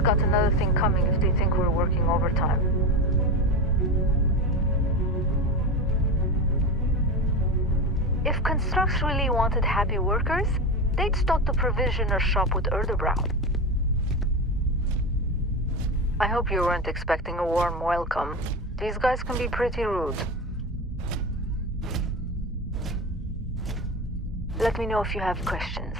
ASUS got another thing coming if they think we're working overtime. If Construx really wanted happy workers, they'd stock the provisioner shop with Erdebrau. I hope you weren't expecting a warm welcome. These guys can be pretty rude. Let me know if you have questions.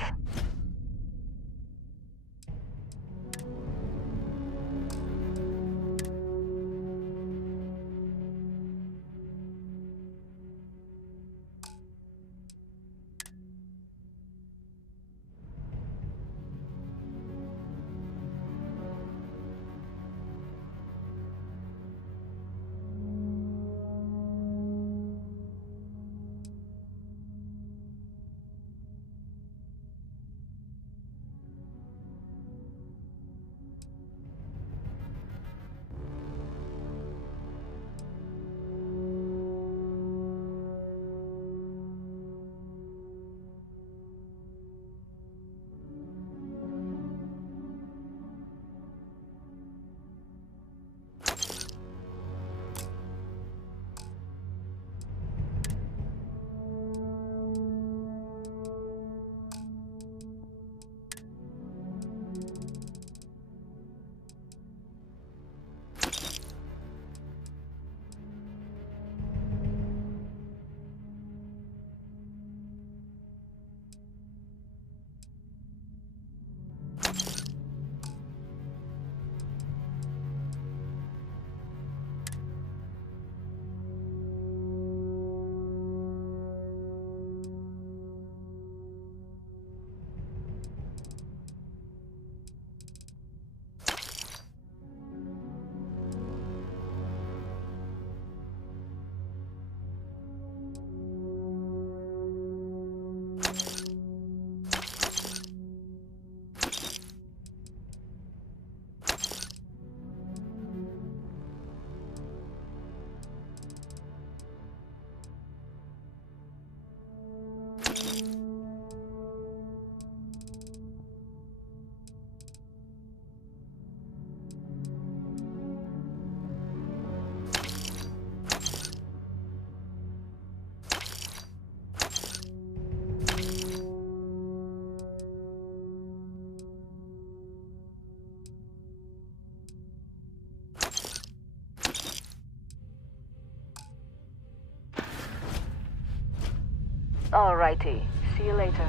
Alrighty, see you later.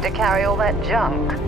To carry all that junk.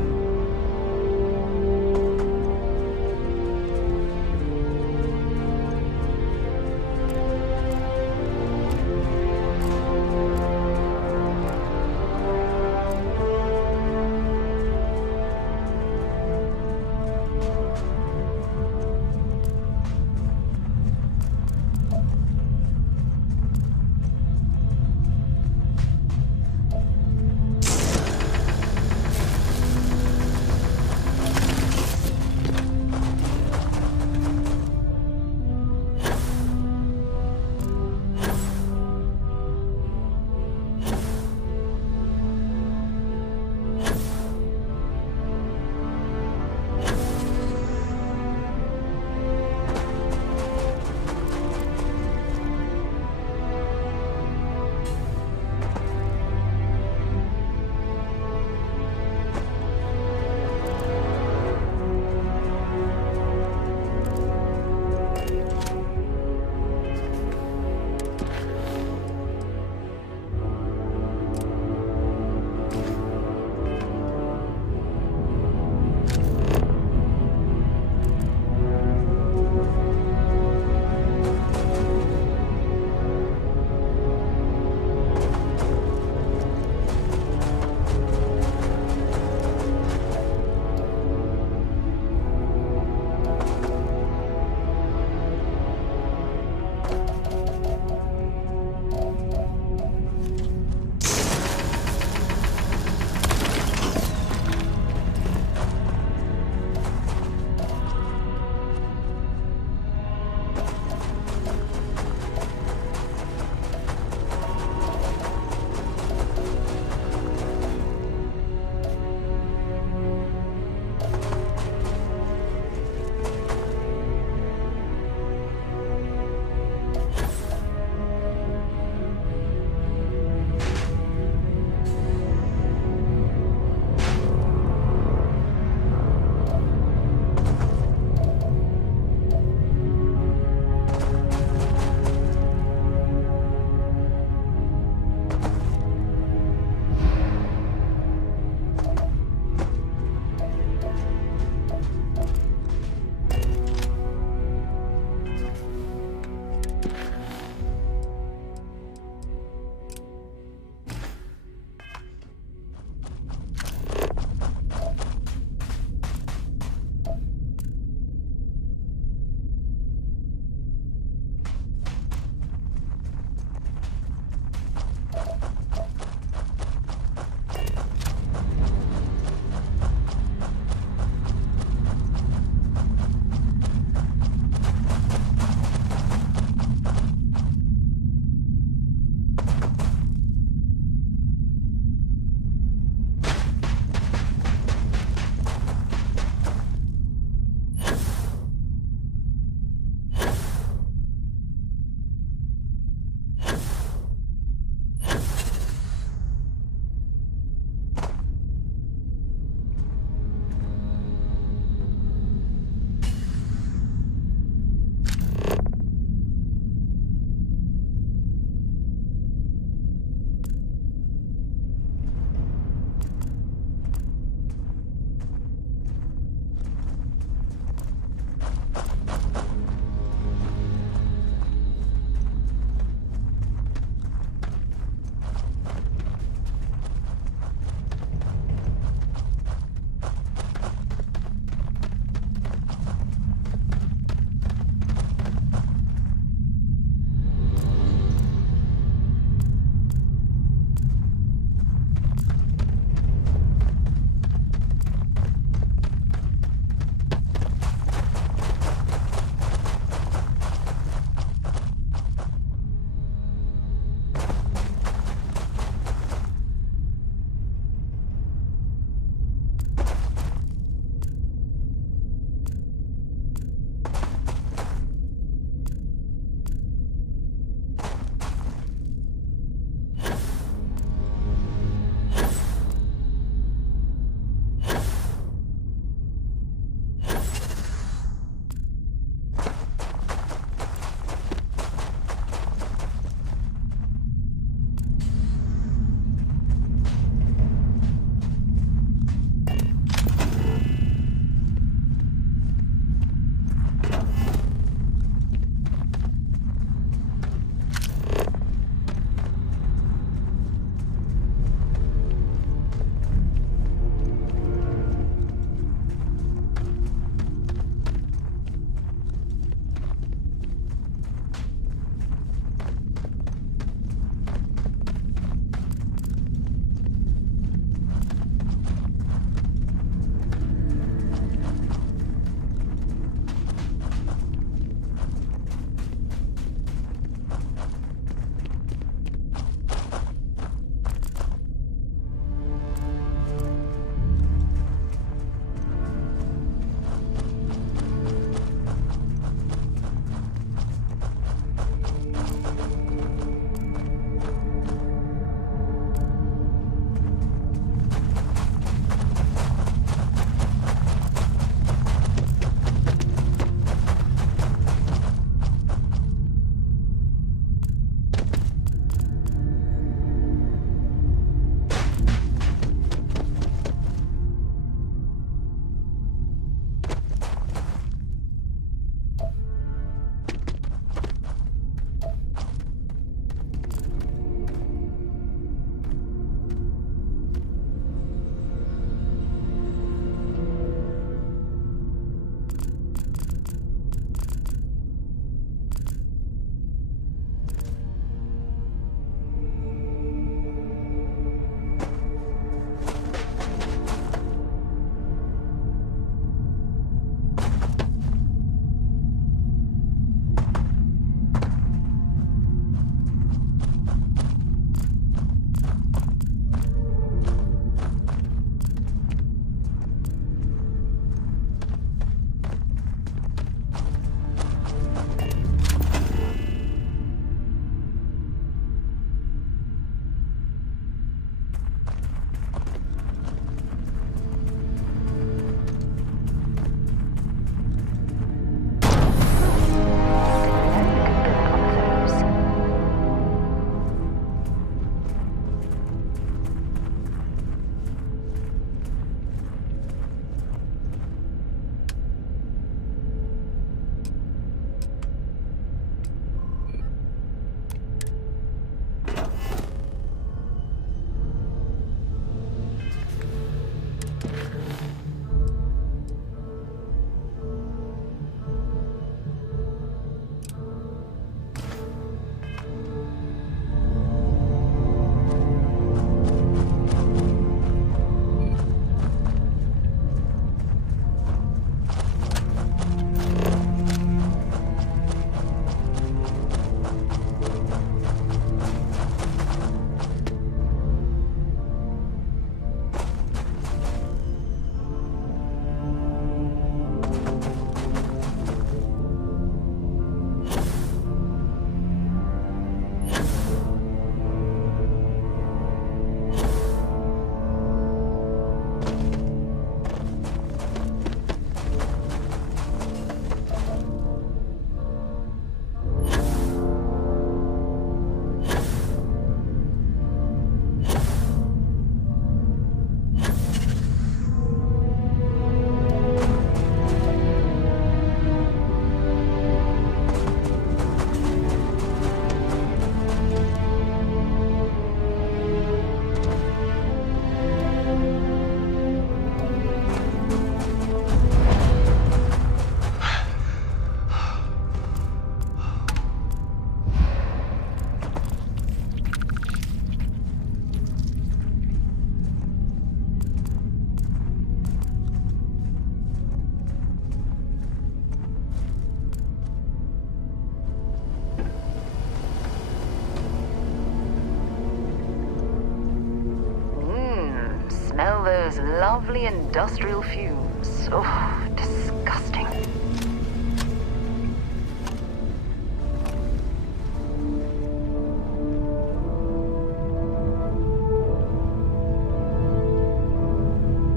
lovely industrial fumes. Oh, disgusting.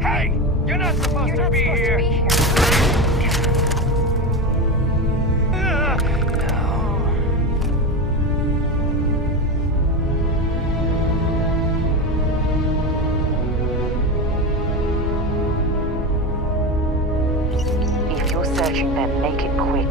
Hey! You're not supposed to be here! If you're searching them, make it quick.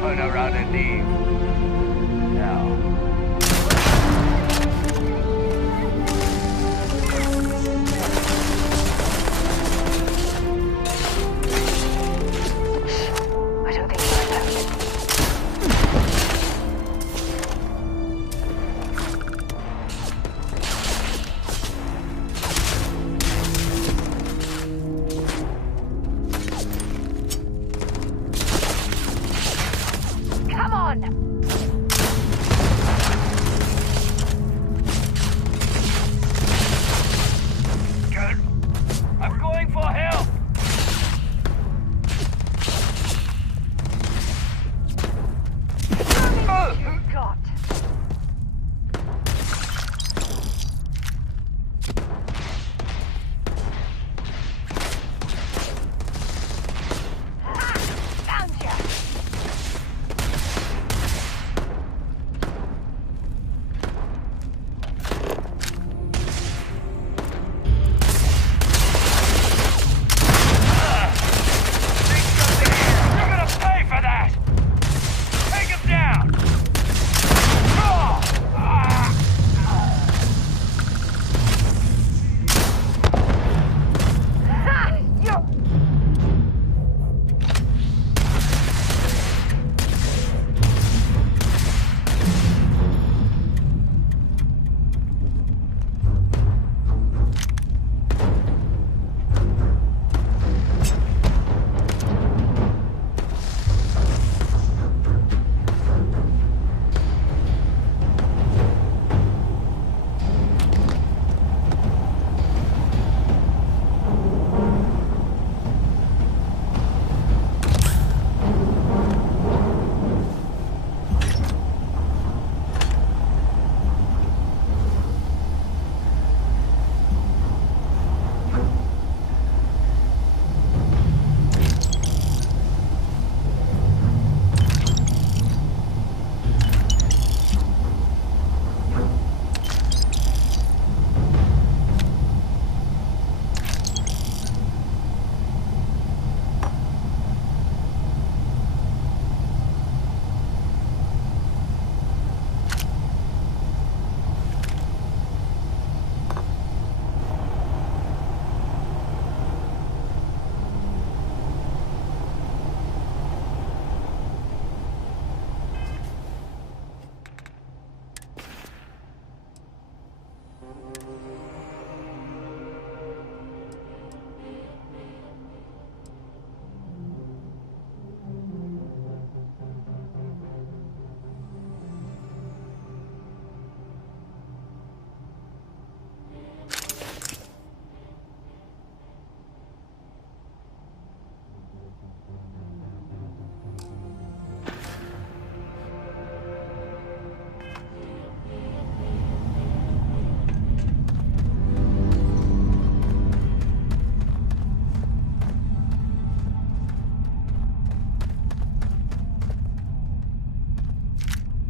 Turn around and leave. Now. I don't think so. Come on! Good. I'm going for help! You got. Ha! Found ya!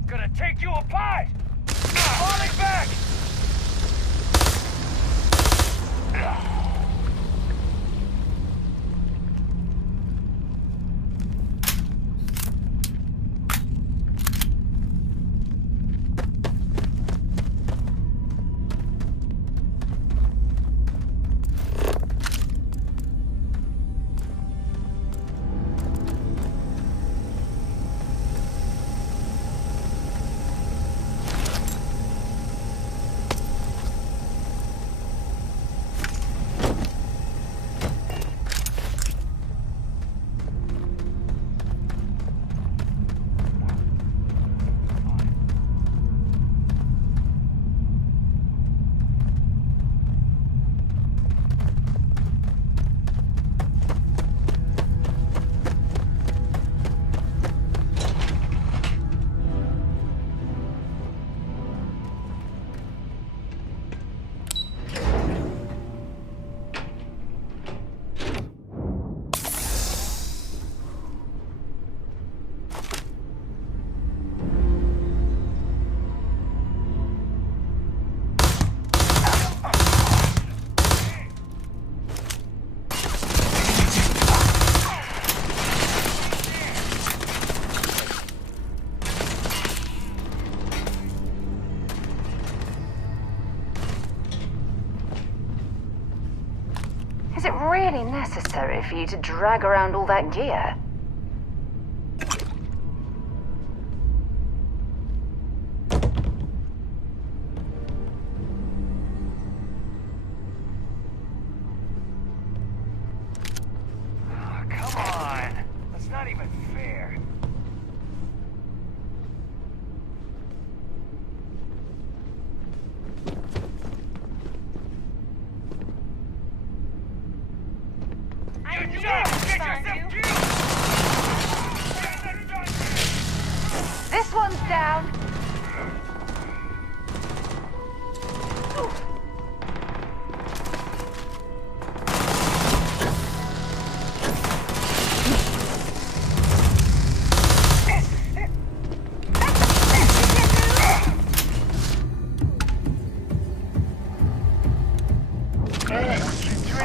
Gonna take you apart! Falling back! Is it really necessary for you to drag around all that gear? Oh, come on! That's not even fair. This one's down.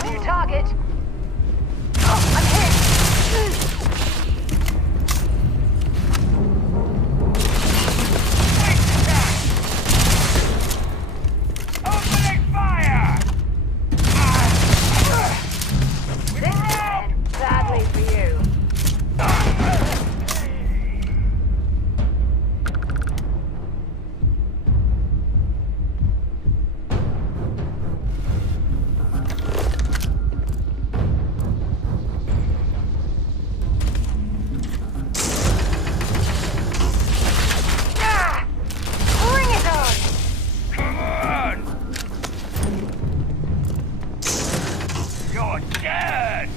New target. I'm hit. Opening fire! This ends badly for you. Bring it on! Come on! You're dead!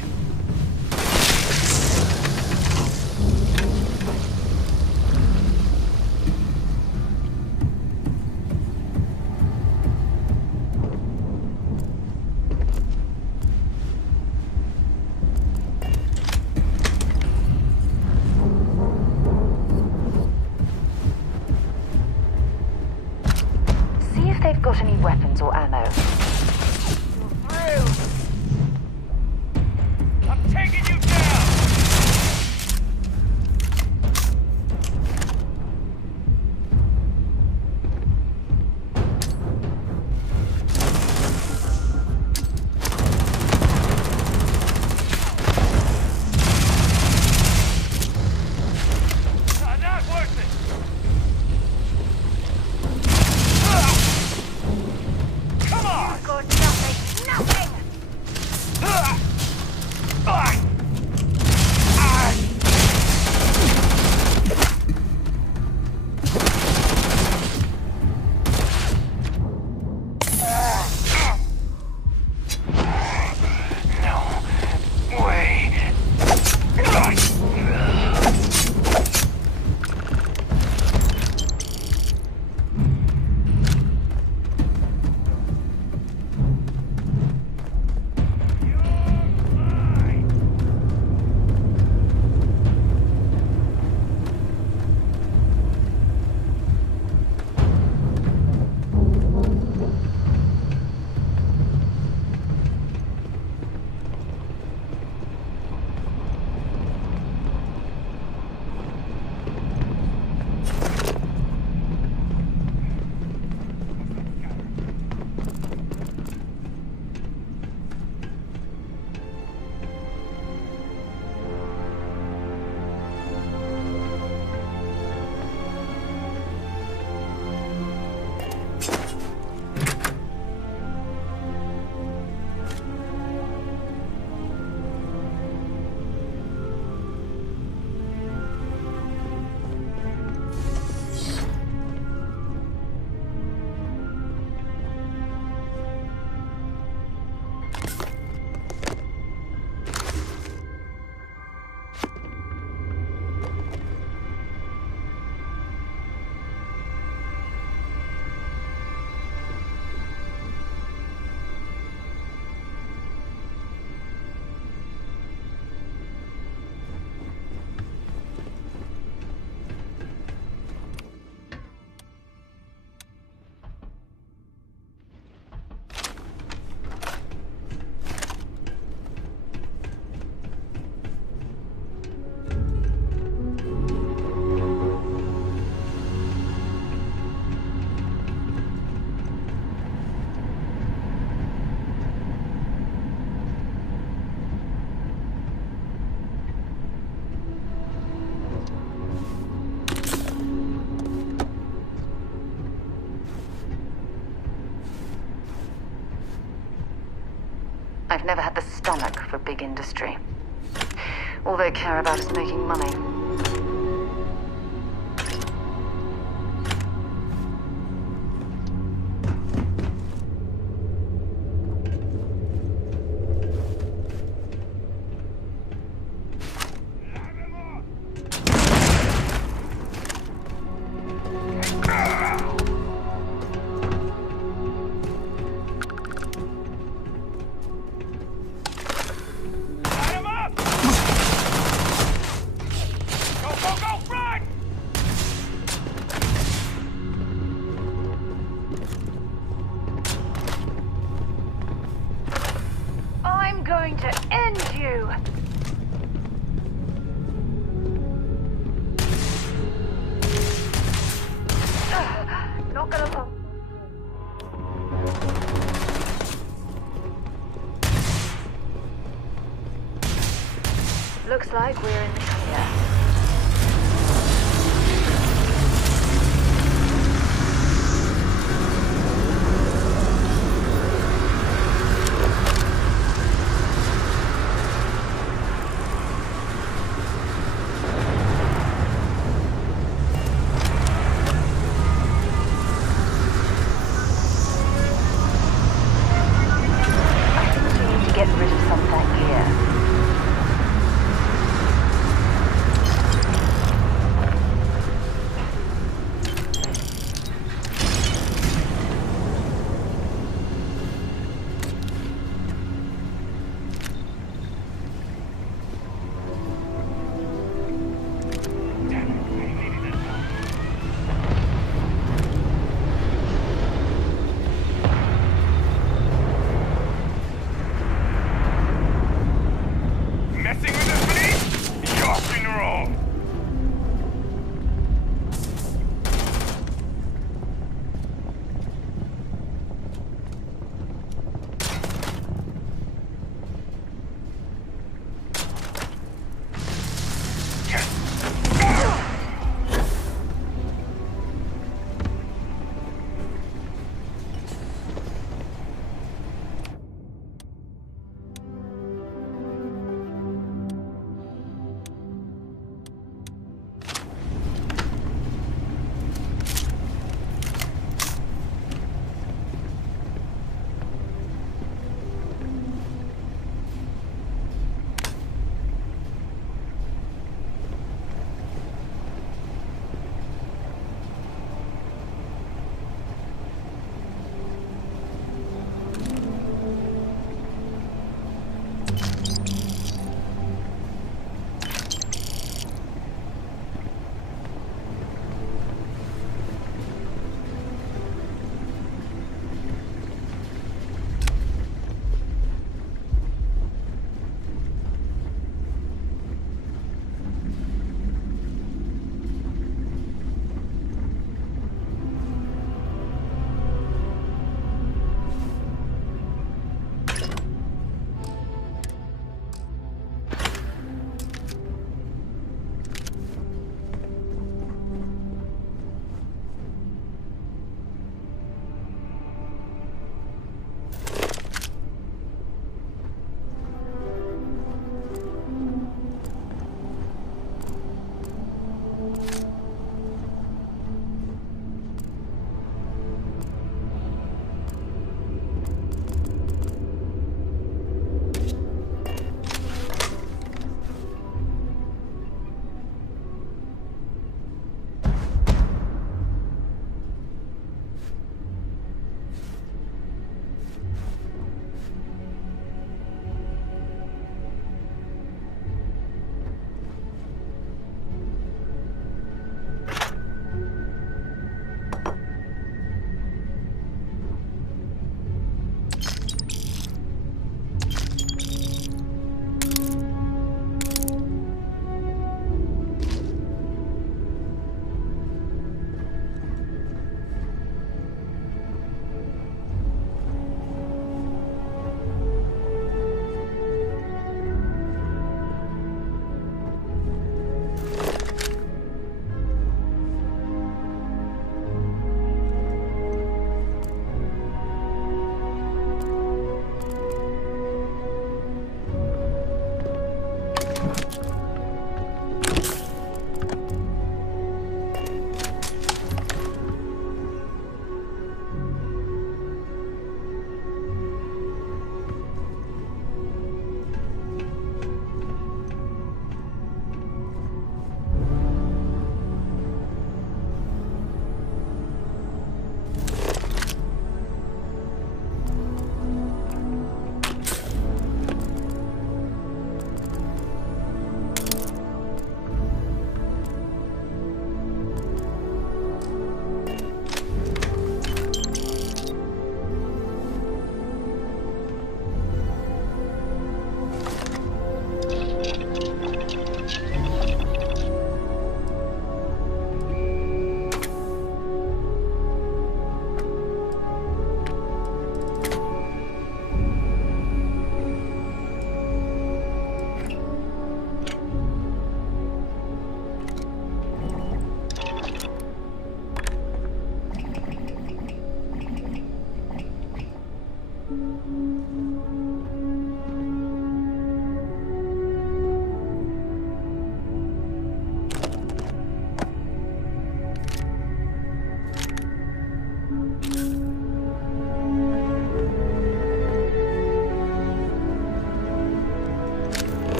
See if they've got any weapons or ammo. Through. I'm taking you down! Not worth it! Come on! never had the stomach for big industry. All they care about is making money. I'm going to end you! Not gonna fall. Looks like we're in the clear. Get rid of some of that gear.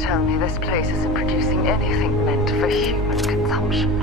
tell me this place isn't producing anything meant for human consumption.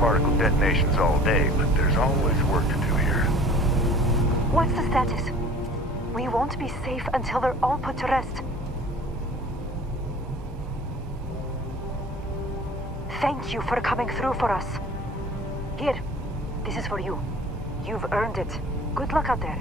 Particle detonations all day, but there's always work to do here. What's the status? We won't be safe until they're all put to rest. Thank you for coming through for us. Here, this is for you. You've earned it. Good luck out there.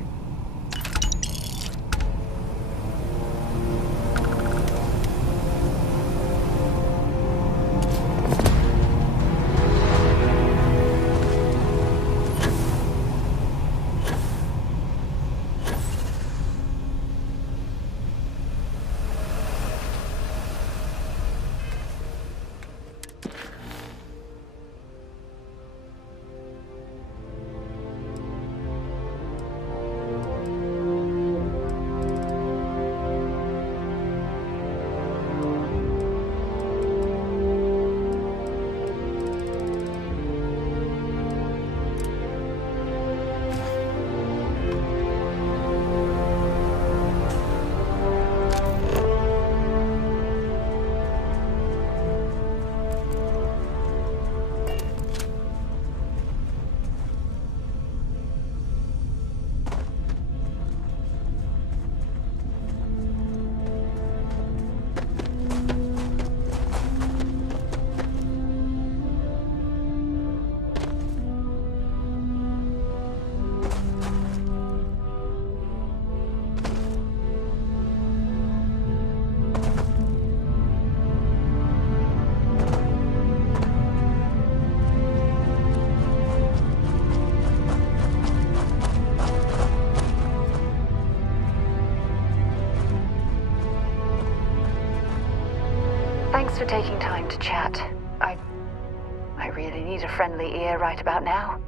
Thanks for taking time to chat. I really need a friendly ear right about now.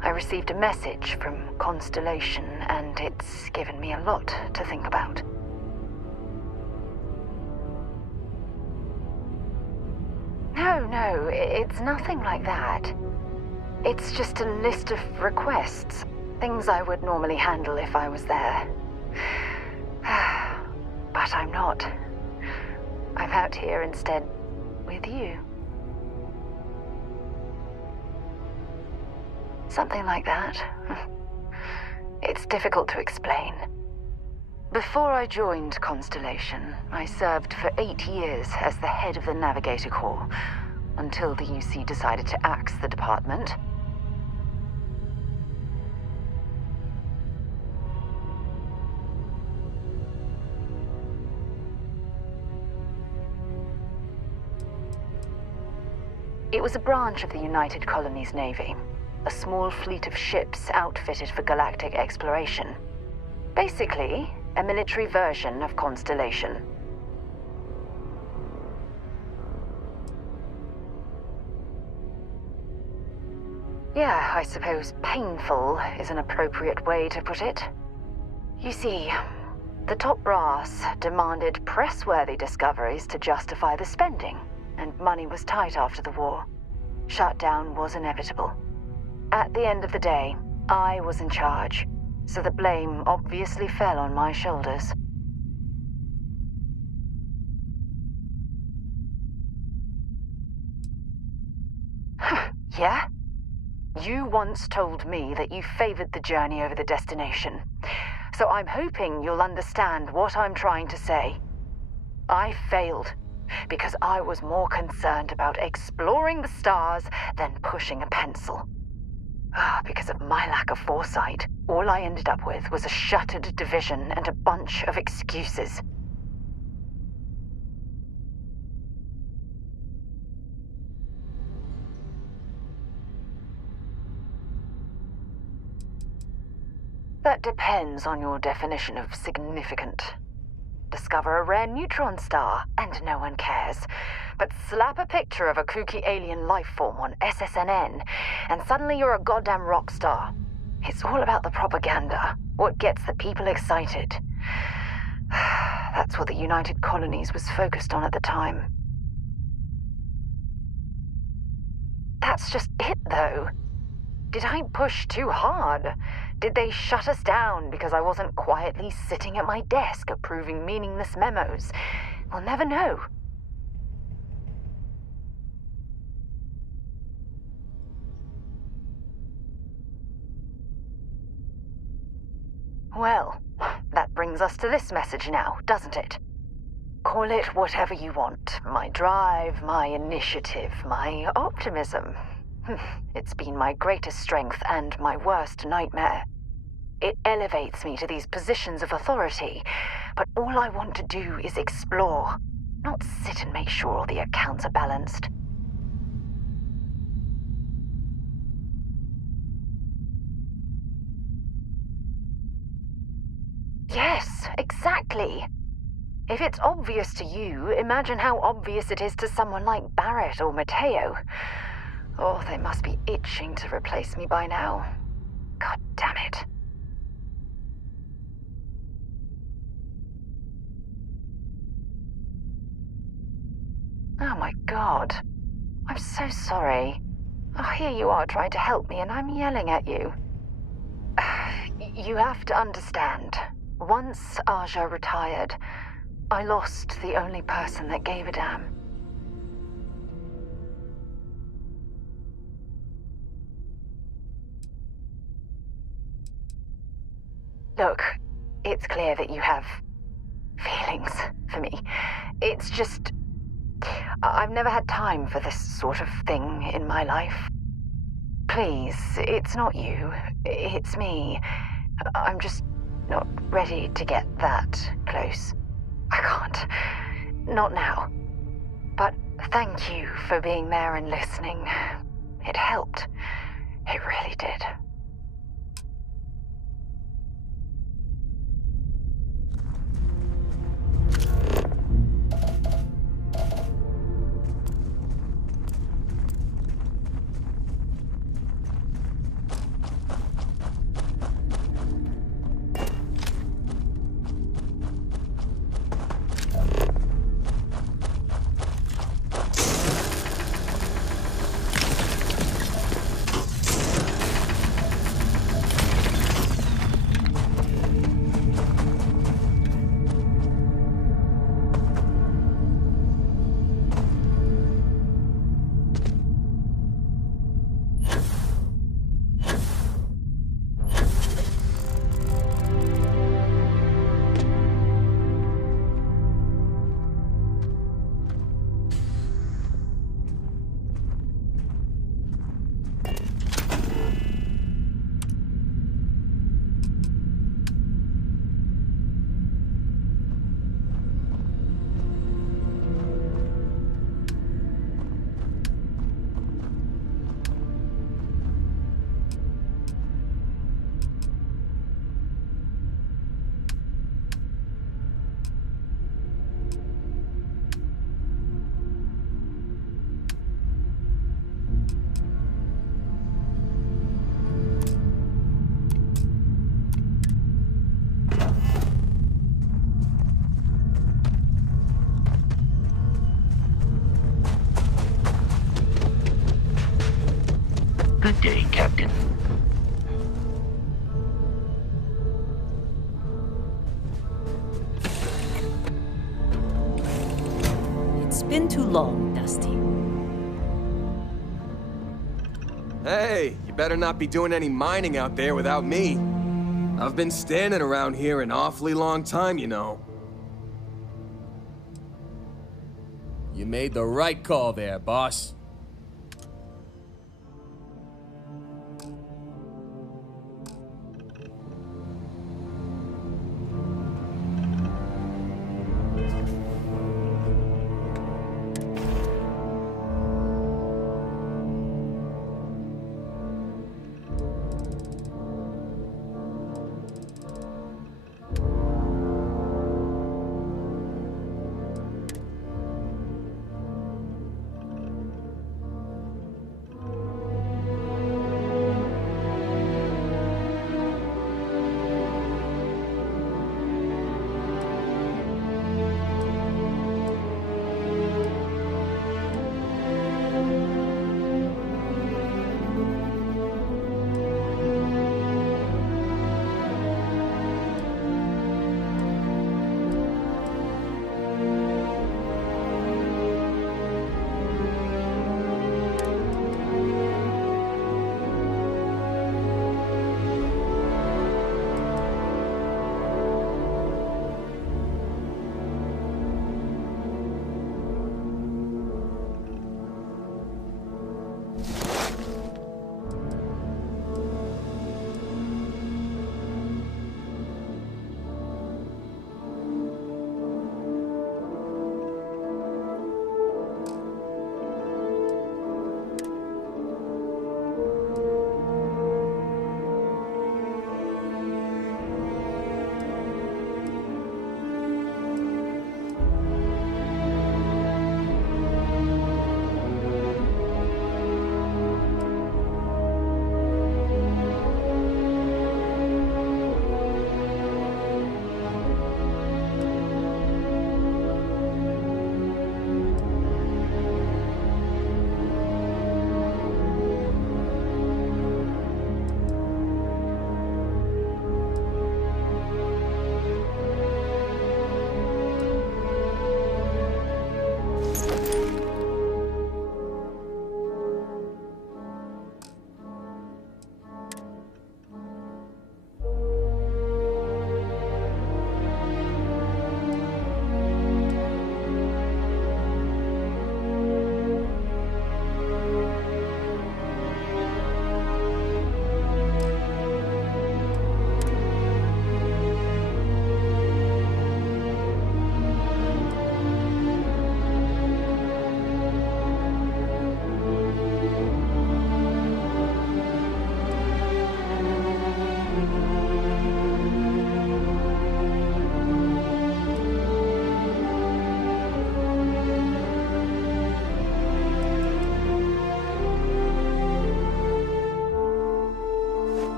I received a message from Constellation, and it's given me a lot to think about. No, it's nothing like that. It's just a list of requests. Things I would normally handle if I was there. But I'm not. I'm out here instead with you. Something like that. It's difficult to explain. Before I joined Constellation, I served for 8 years as the head of the Navigator Corps, until the UC decided to axe the department. It was a branch of the United Colonies Navy, a small fleet of ships outfitted for galactic exploration. Basically, a military version of Constellation. Yeah, I suppose painful is an appropriate way to put it. You see, the top brass demanded press-worthy discoveries to justify the spending, and money was tight after the war. Shutdown was inevitable. At the end of the day, I was in charge, so the blame obviously fell on my shoulders. Yeah? You once told me that you favored the journey over the destination, so I'm hoping you'll understand what I'm trying to say. I failed because I was more concerned about exploring the stars than pushing a pencil. Because of my lack of foresight, all I ended up with was a shuttered division and a bunch of excuses. That depends on your definition of significant. Discover a rare neutron star, and no one cares. But slap a picture of a kooky alien life form on SSNN, and suddenly you're a goddamn rock star. It's all about the propaganda, what gets the people excited. That's what the United Colonies was focused on at the time. That's just it, though. Did I push too hard? Did they shut us down because I wasn't quietly sitting at my desk approving meaningless memos? We'll never know. Well, that brings us to this message now, doesn't it? Call it whatever you want. My drive, my initiative, my optimism. It's been my greatest strength and my worst nightmare. It elevates me to these positions of authority, but all I want to do is explore, not sit and make sure all the accounts are balanced. Yes, exactly. If it's obvious to you, imagine how obvious it is to someone like Barrett or Mateo. Oh, they must be itching to replace me by now. God damn it. Oh my God. I'm so sorry. Oh, here you are trying to help me and I'm yelling at you. You have to understand. Once Aja retired, I lost the only person that gave a damn. Look, it's clear that you have feelings for me. It's just, I've never had time for this sort of thing in my life. Please, it's not you, it's me. I'm just not ready to get that close. I can't. Not now. But thank you for being there and listening. It helped. It really did. Good day, Captain. It's been too long, Dusty. Hey, you better not be doing any mining out there without me. I've been standing around here an awfully long time, you know. You made the right call there, boss.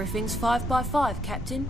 Everything's 5 by 5, Captain.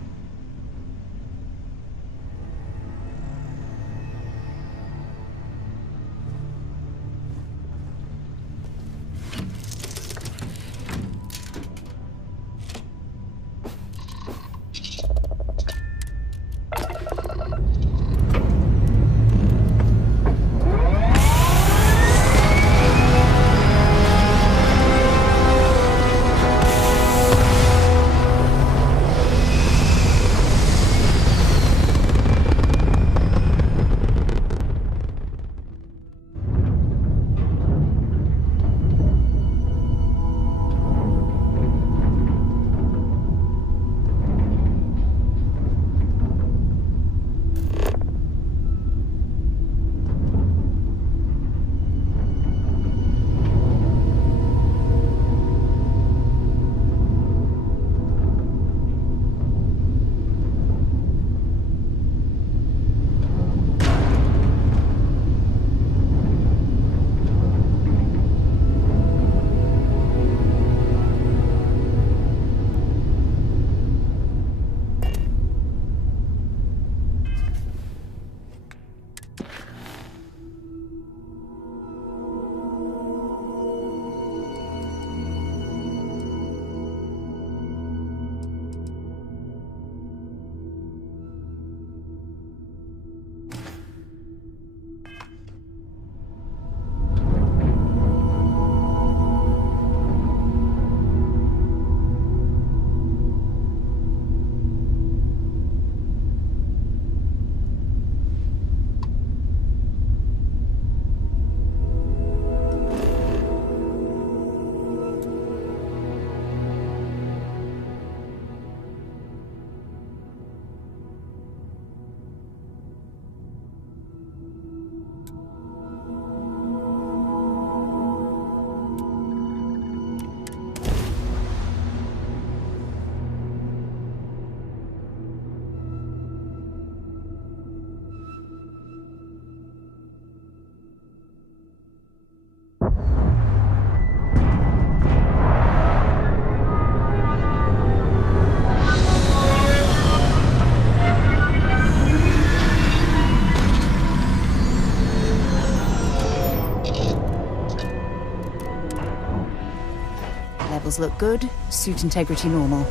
Levels look good, suit integrity normal.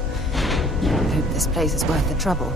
I hope this place is worth the trouble.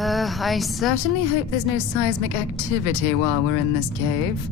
I certainly hope there's no seismic activity while we're in this cave.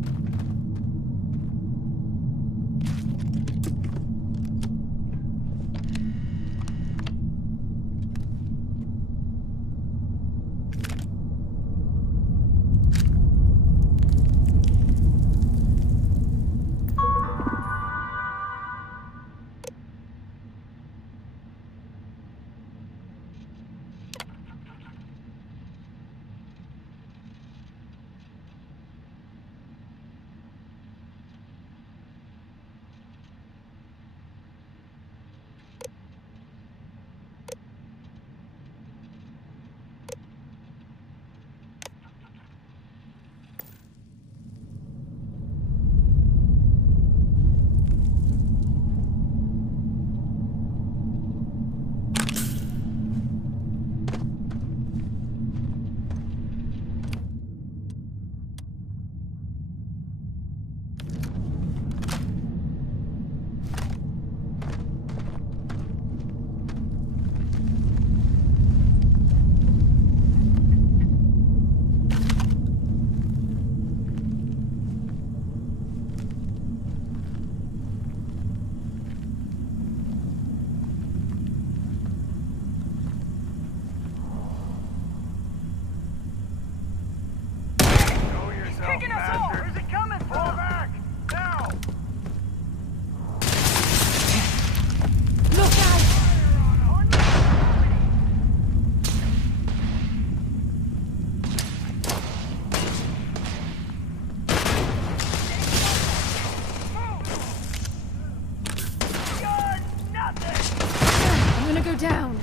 Down.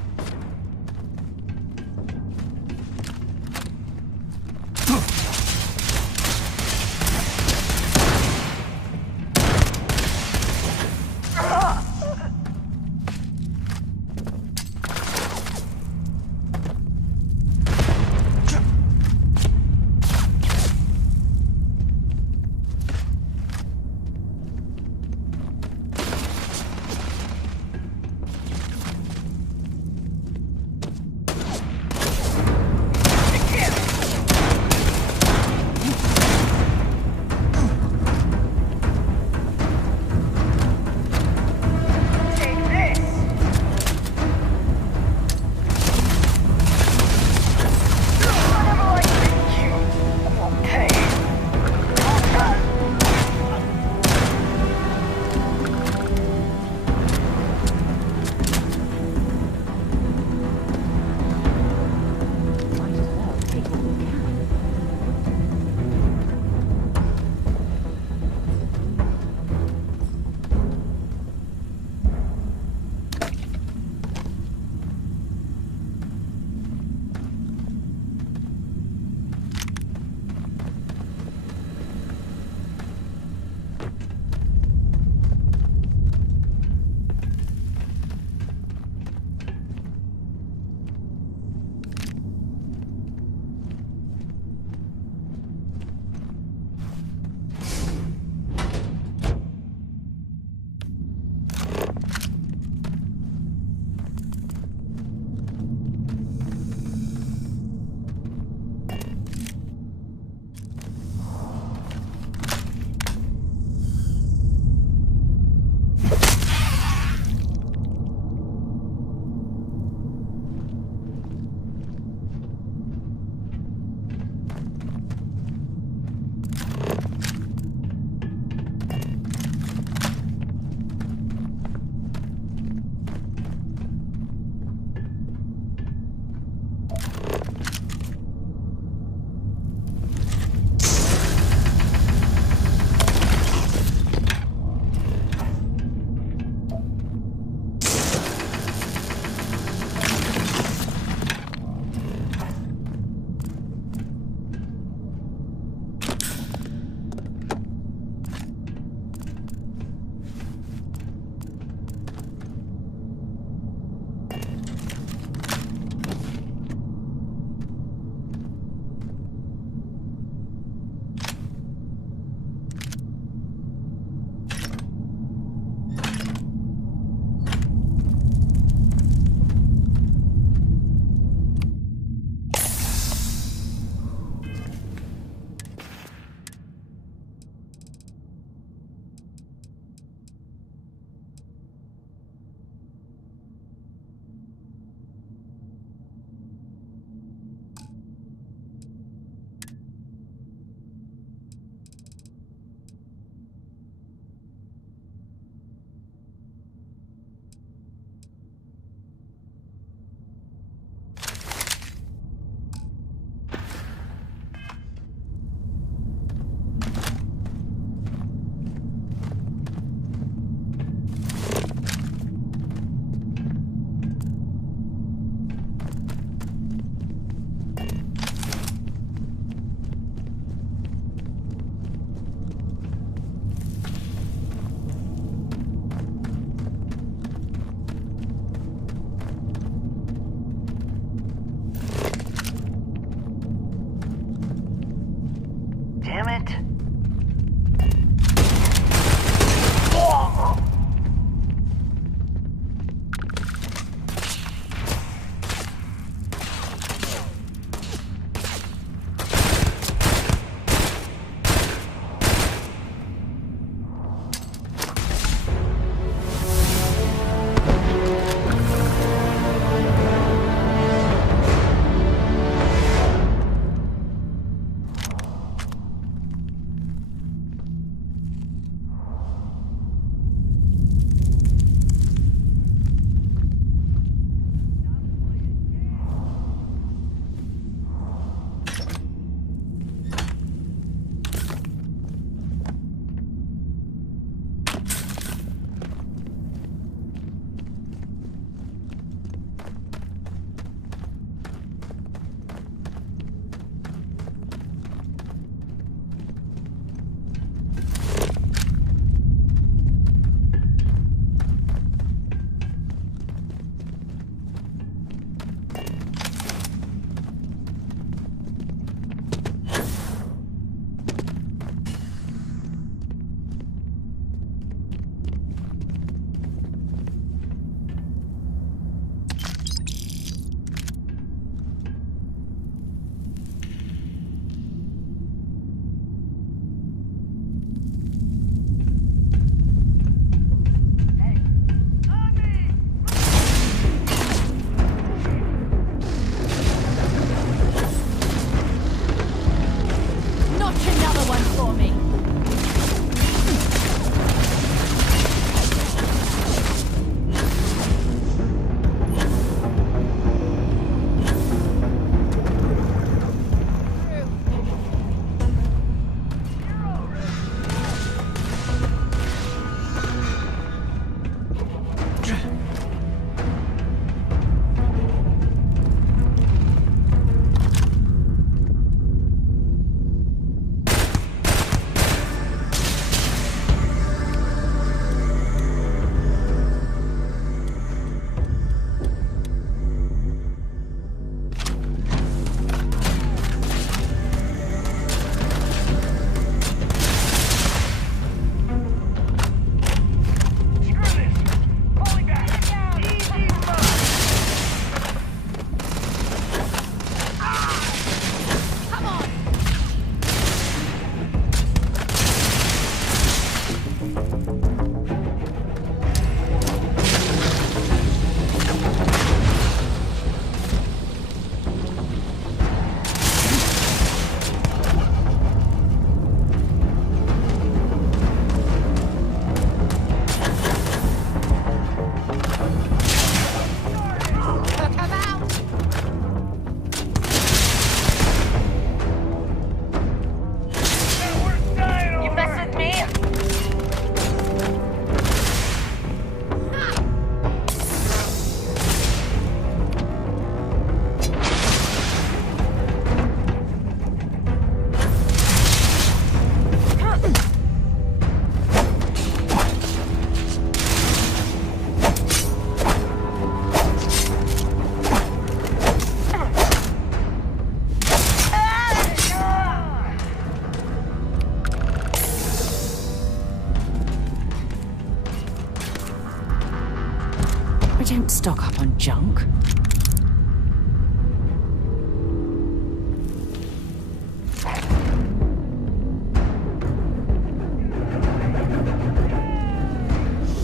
We don't stock up on junk.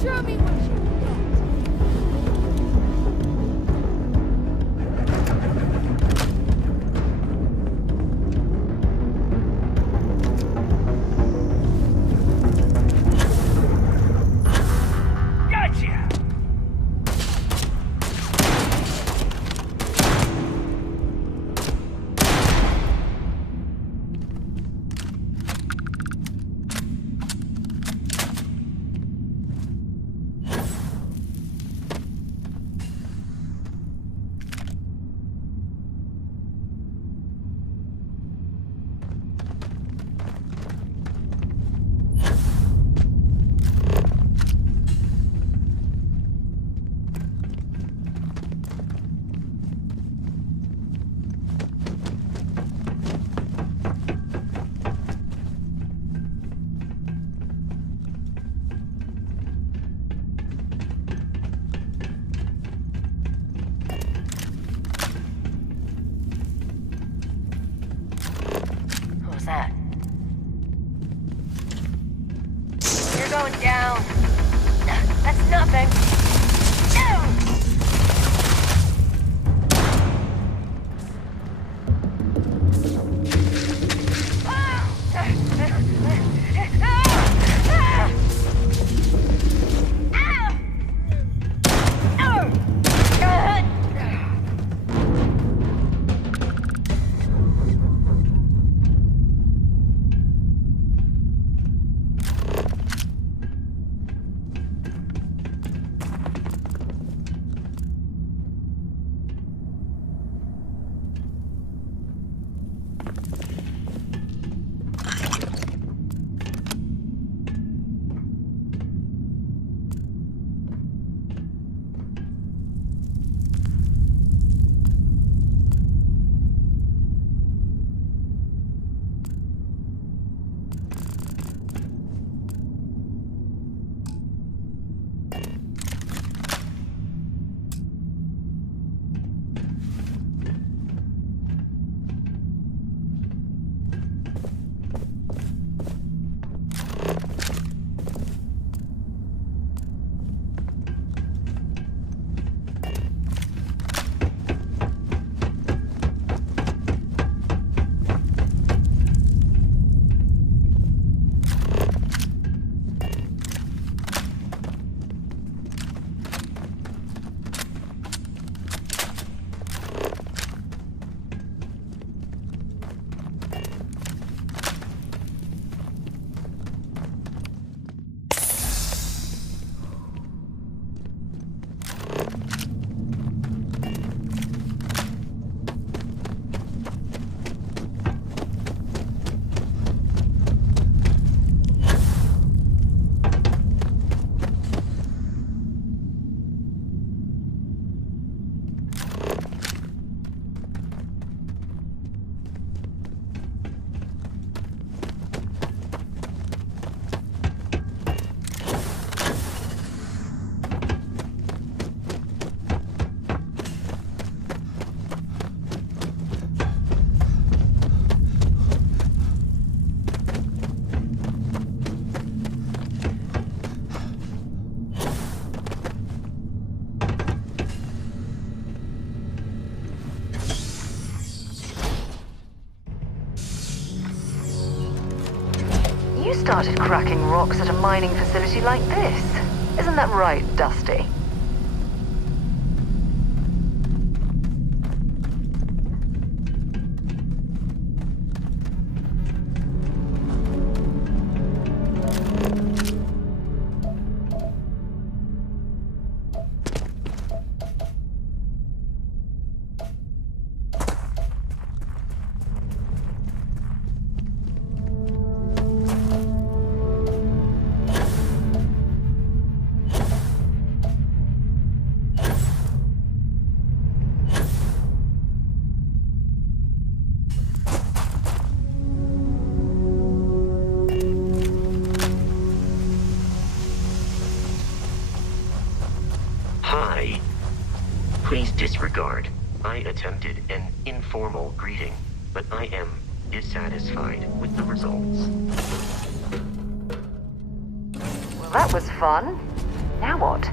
Show me what you that? You're going down. That's nothing. You started cracking rocks at a mining facility like this. Isn't that right, Dusty? Hi, Please disregard. I attempted an informal greeting, but I am dissatisfied with the results. Well, that was fun. Now what?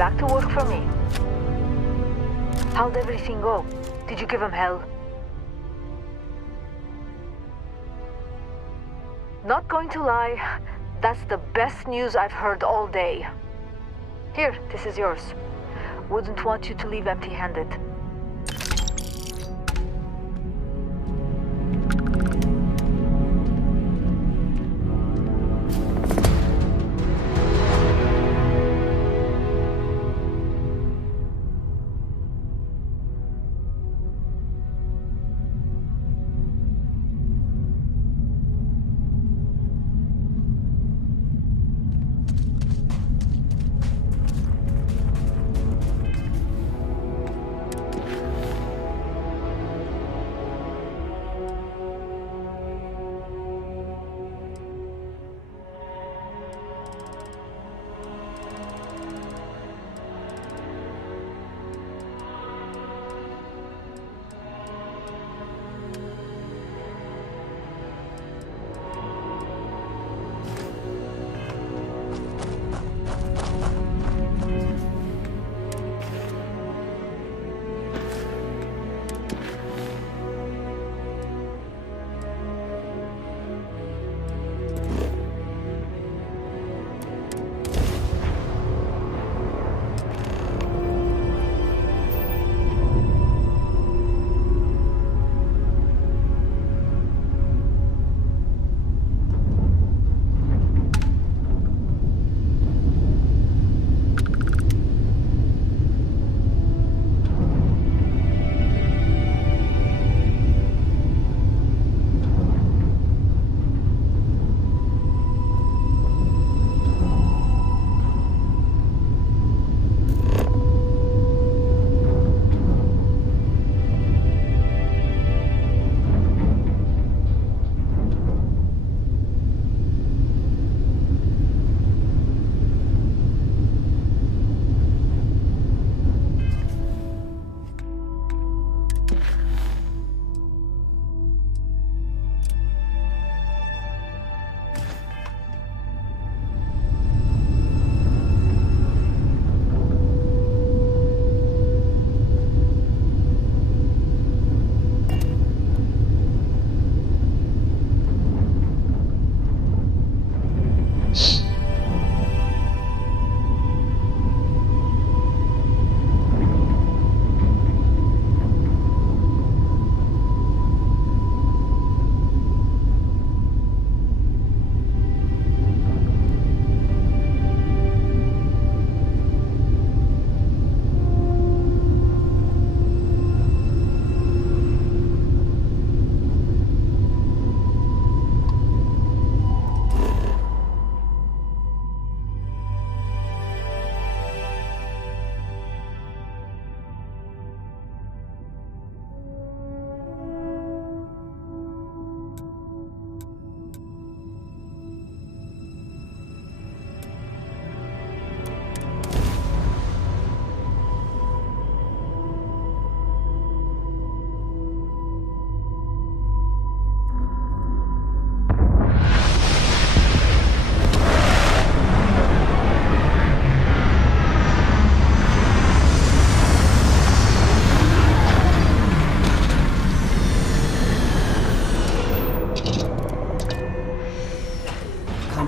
Back to work for me. How'd everything go? Did you give him hell? Not going to lie, that's the best news I've heard all day. Here, this is yours. Wouldn't want you to leave empty-handed.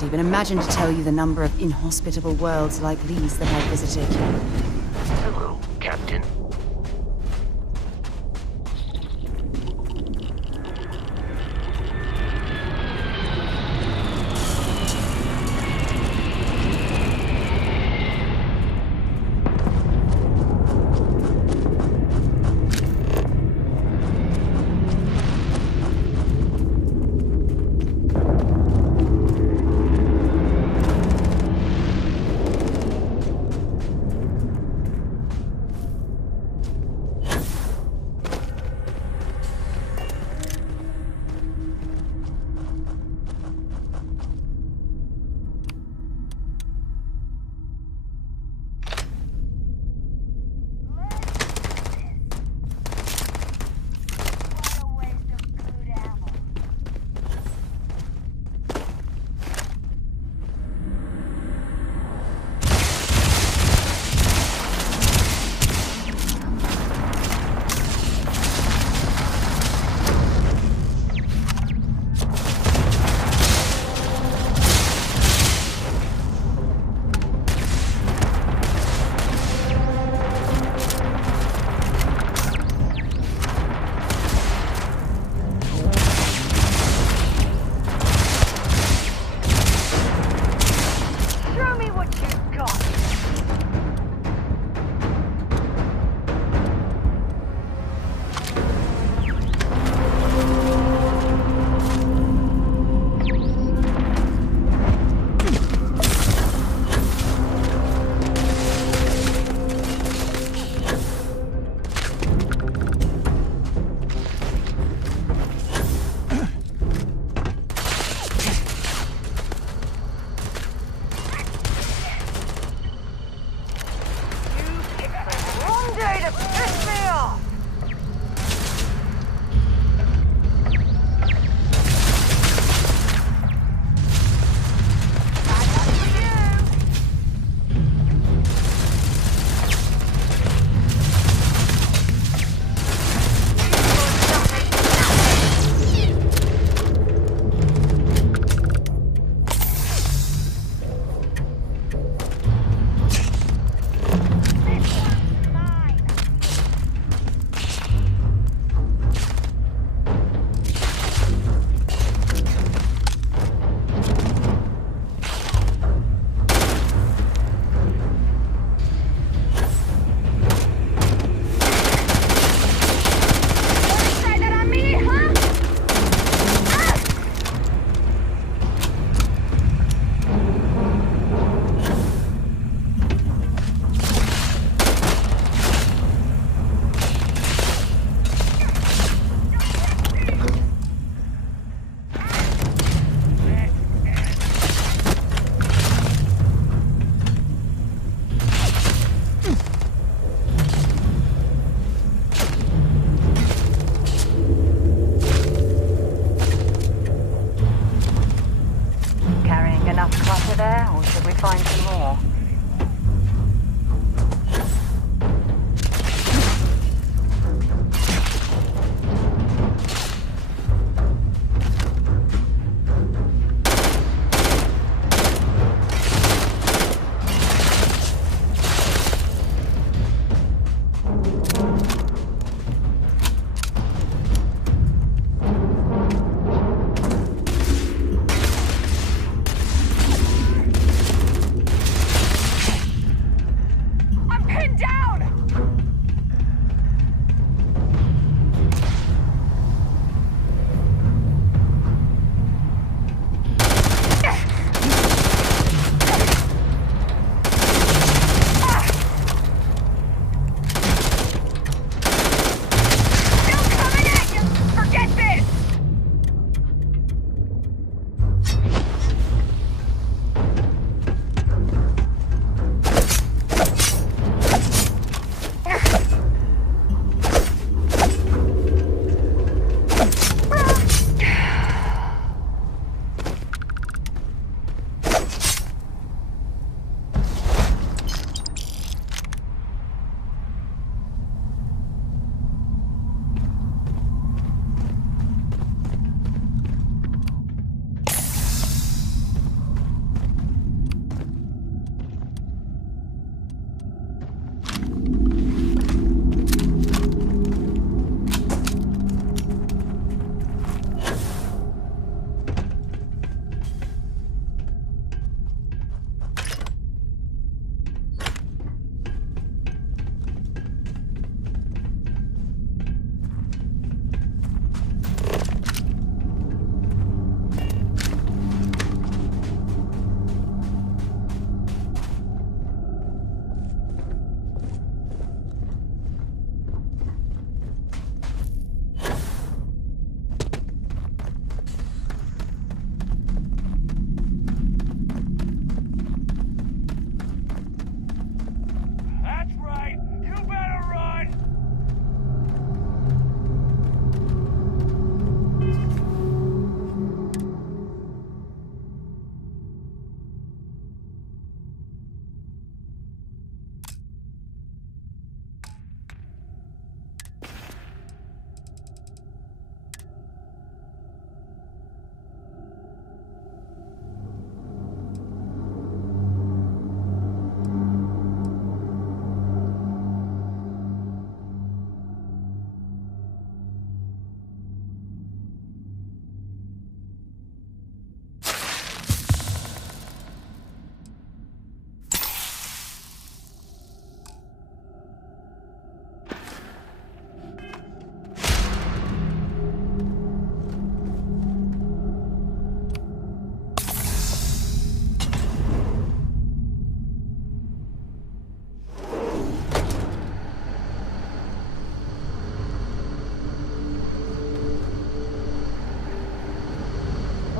can't even imagine to tell you the number of inhospitable worlds like these that I've visited. Hello, Captain.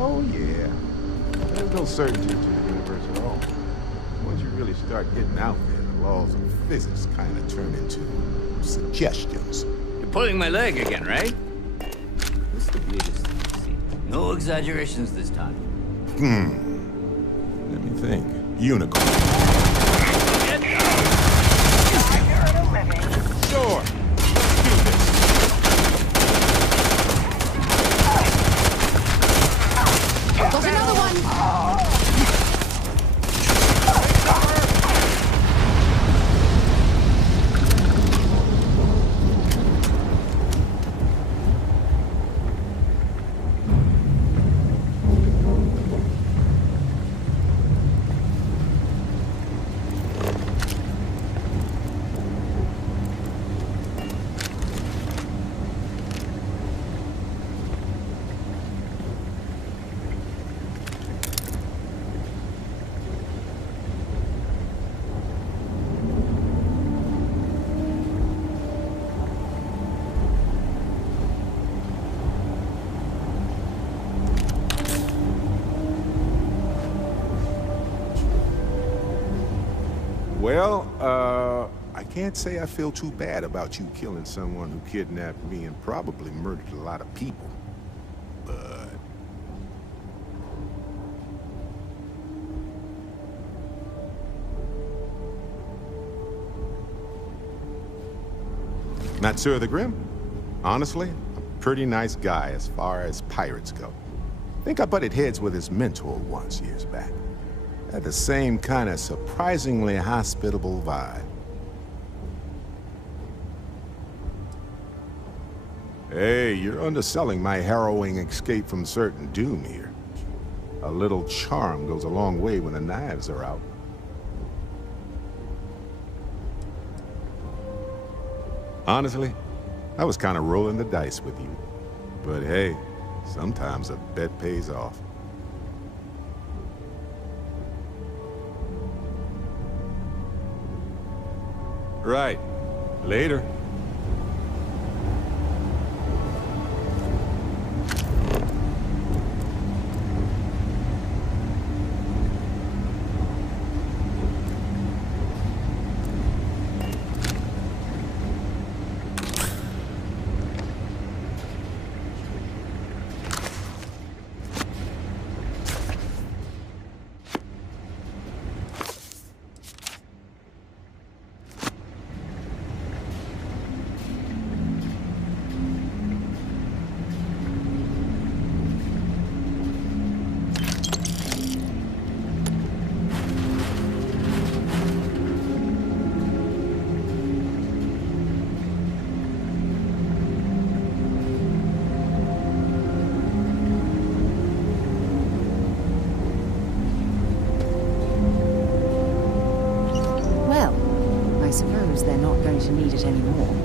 Oh, yeah. There's no certainty to the universe at all. Once you really start getting out there, the laws of physics kind of turn into suggestions. You're pulling my leg again, right? What's the weirdest thing you've seen? No exaggerations this time. Let me think. Unicorn. Get down! Sure. Got another one! Well, I can't say I feel too bad about you killing someone who kidnapped me and probably murdered a lot of people. But... Not Sir the Grim? Honestly, a pretty nice guy as far as pirates go. Think I butted heads with his mentor once years back. Had the same kind of surprisingly hospitable vibe. Hey, you're underselling my harrowing escape from certain doom here. A little charm goes a long way when the knives are out. Honestly, I was kind of rolling the dice with you. But hey, sometimes a bet pays off. Right. Later. I suppose they're not going to need it anymore.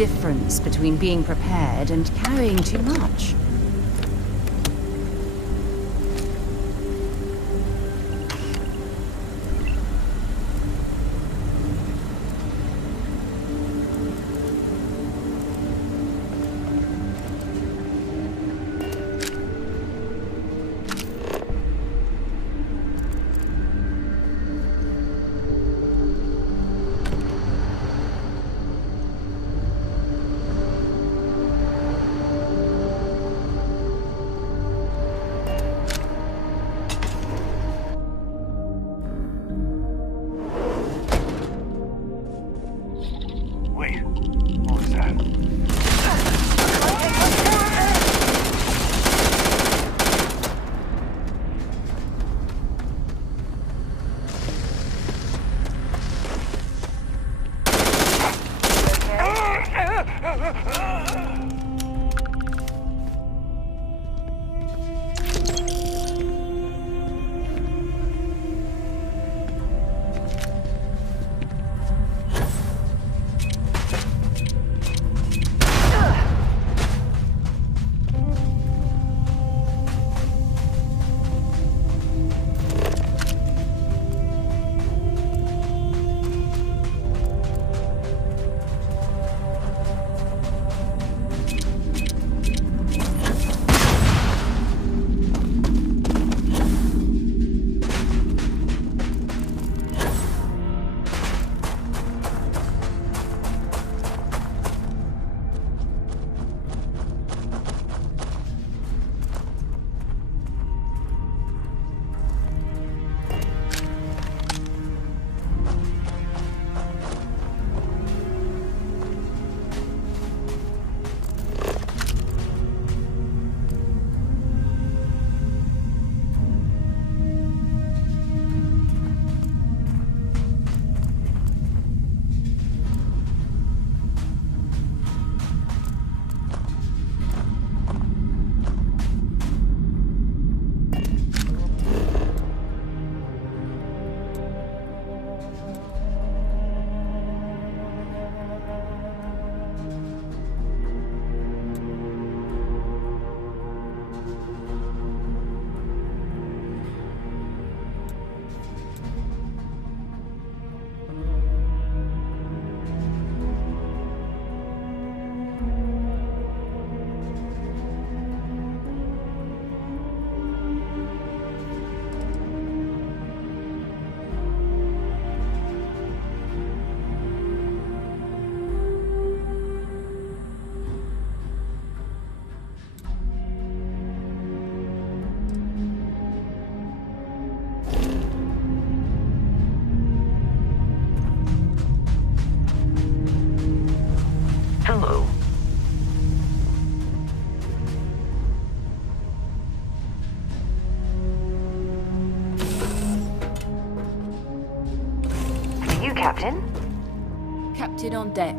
difference between being prepared and carrying too much. Hello. To you, Captain. Captain on deck.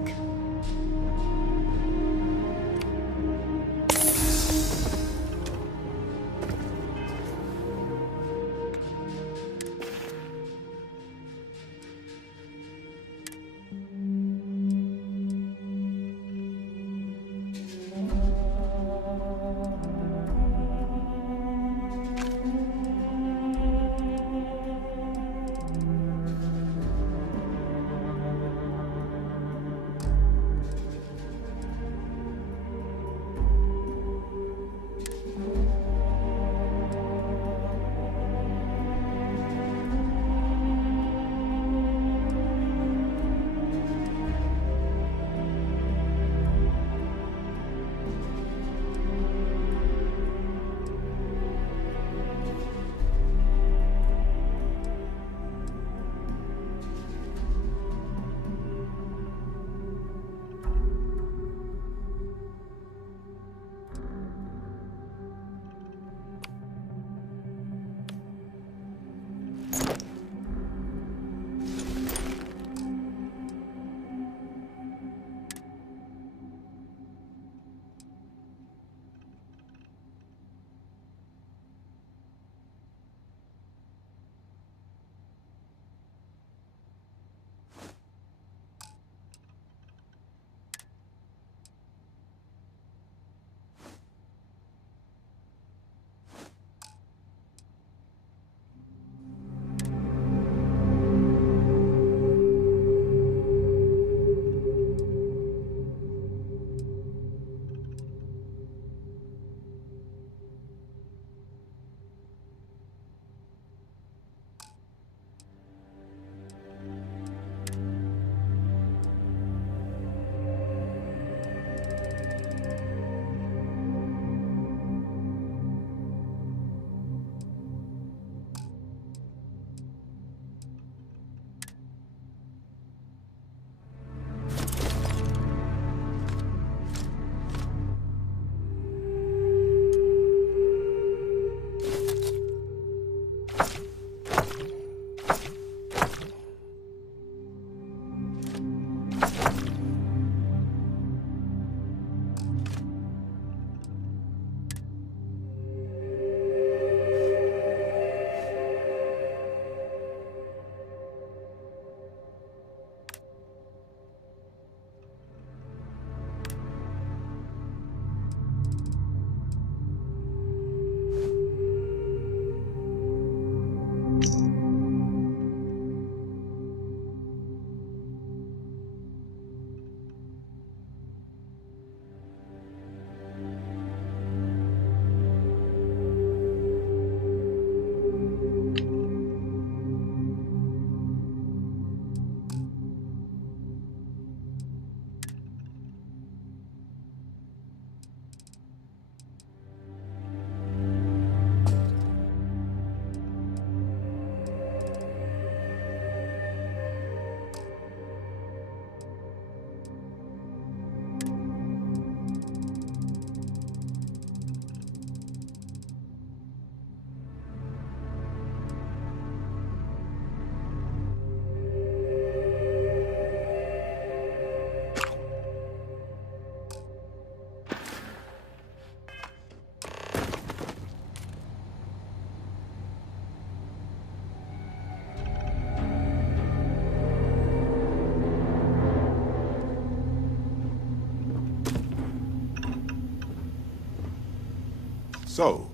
So,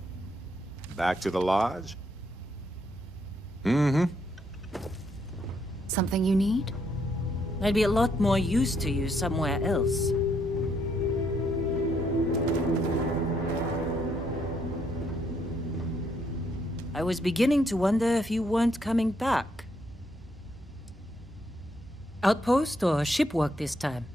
back to the lodge? Something you need? I'd be a lot more used to you somewhere else. I was beginning to wonder if you weren't coming back. Outpost or ship work this time?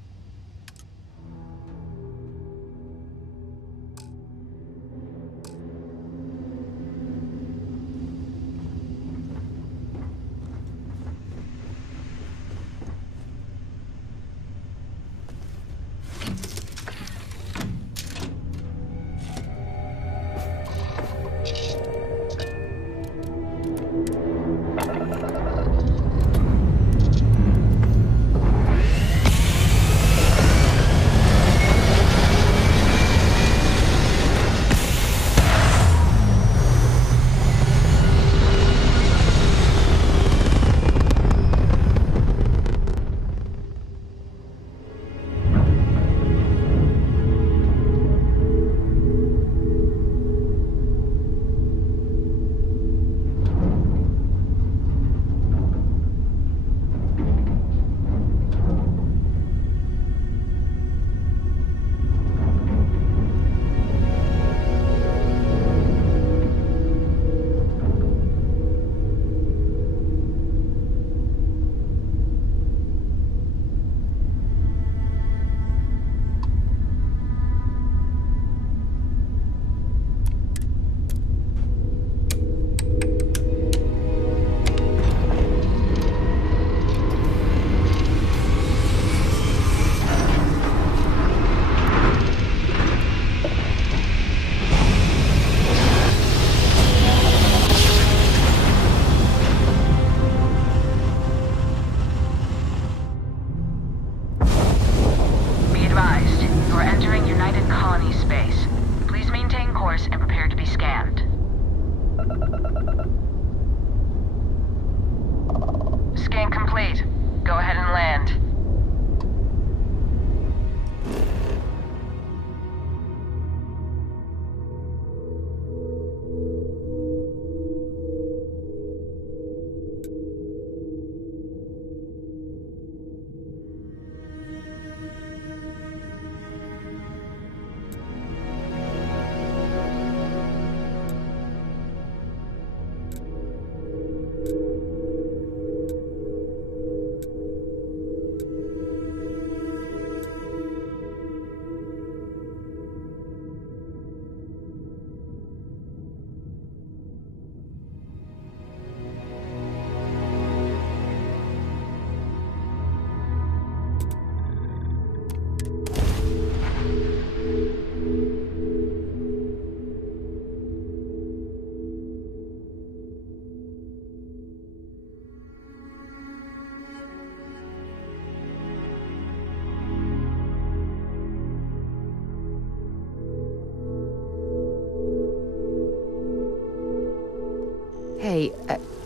Hey,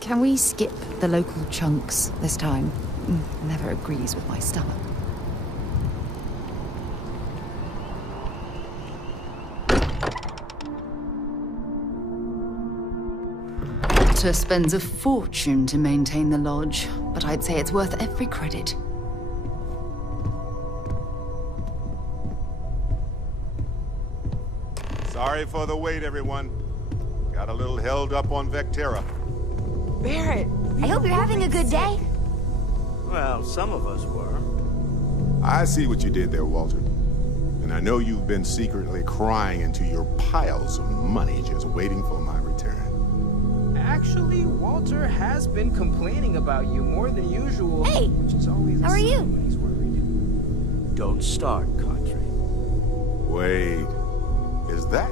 can we skip the local chunks this time? Never agrees with my stomach. Walter spends a fortune to maintain the lodge, but I'd say it's worth every credit. Sorry for the wait, everyone. Got a little held up on Vectera. Barrett, I hope you're having a good day. Well, some of us were. I see what you did there, Walter. And I know you've been secretly crying into your piles of money just waiting for my return. Actually, Walter has been complaining about you more than usual. Hey, which is always how are you? When he's worried. Don't start, Country. Wait, is that?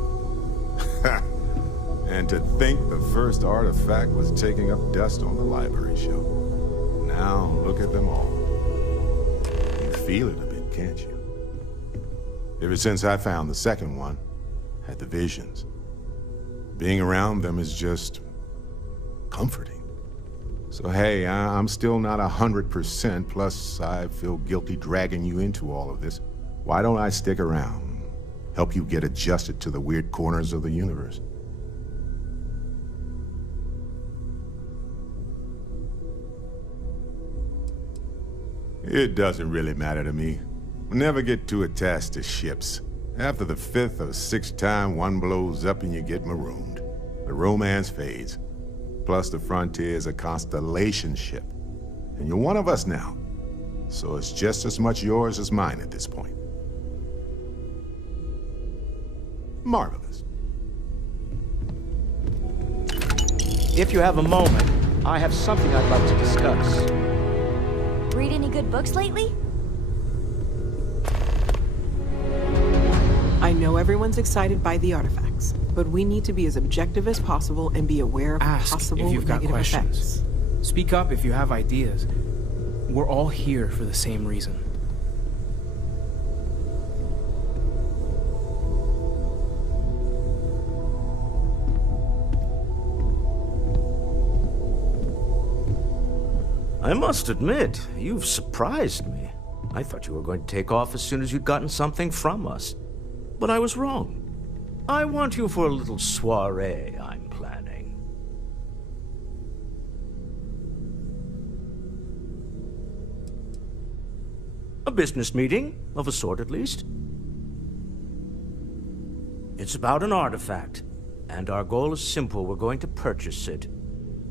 And to think the first artifact was taking up dust on the library shelf. Now look at them all. You feel it a bit, can't you? Ever since I found the second one, had the visions. Being around them is just comforting. So hey, I'm still not 100%, plus I feel guilty dragging you into all of this. Why don't I stick around? help you get adjusted to the weird corners of the universe. It doesn't really matter to me. Never get too attached to ships. After the 5th or 6th time one blows up and you get marooned, the romance fades. Plus the Frontier is a constellation ship. And you're one of us now. So it's just as much yours as mine at this point. Marvelous. If you have a moment, I have something I'd like to discuss. Read any good books lately? I know everyone's excited by the artifacts, but we need to be as objective as possible and be aware of possible if you've got negative questions. effects. Speak up if you have ideas. We're all here for the same reason. I must admit, you've surprised me. I thought you were going to take off as soon as you'd gotten something from us. But I was wrong. I want you for a little soiree I'm planning. A business meeting, of a sort at least. It's about an artifact, and our goal is simple. We're going to purchase it.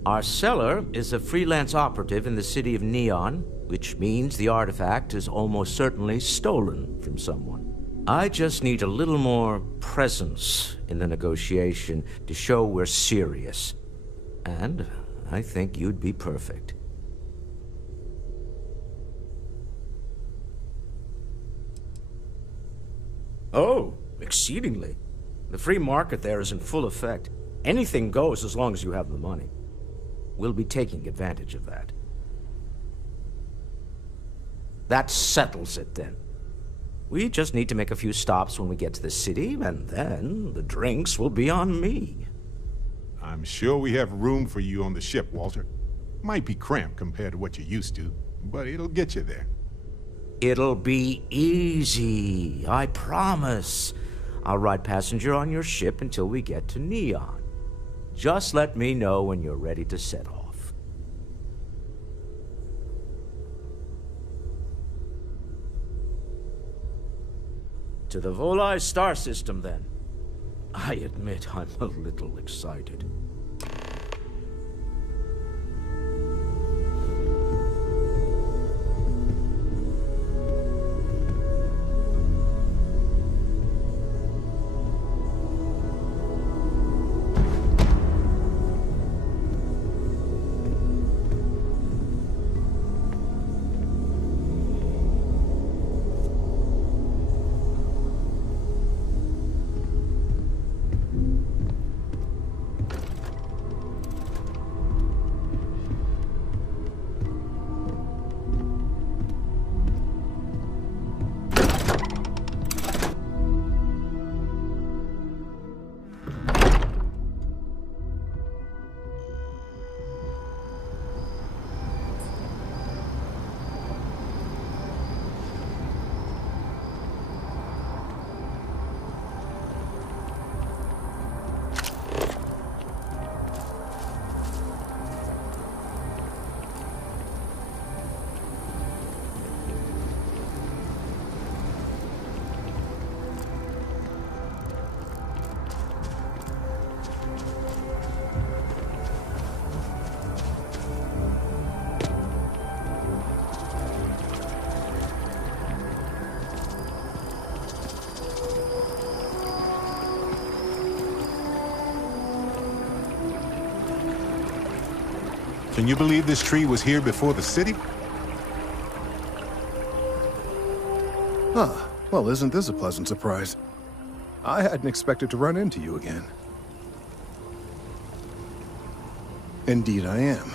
Our seller is a freelance operative in the city of Neon, which means the artifact is almost certainly stolen from someone. I just need a little more presence in the negotiation to show we're serious. And I think you'd be perfect. Oh, exceedingly. The free market there is in full effect. Anything goes as long as you have the money. We'll be taking advantage of that. That settles it, then. We just need to make a few stops when we get to the city, and then the drinks will be on me. I'm sure we have room for you on the ship, Walter. Might be cramped compared to what you're used to, but it'll get you there. It'll be easy, I promise. I'll ride passenger on your ship until we get to Neon. Just let me know when you're ready to set off. To the Volai star system, then. I admit I'm a little excited. Can you believe this tree was here before the city? Ah, well, isn't this a pleasant surprise? I hadn't expected to run into you again. Indeed I am.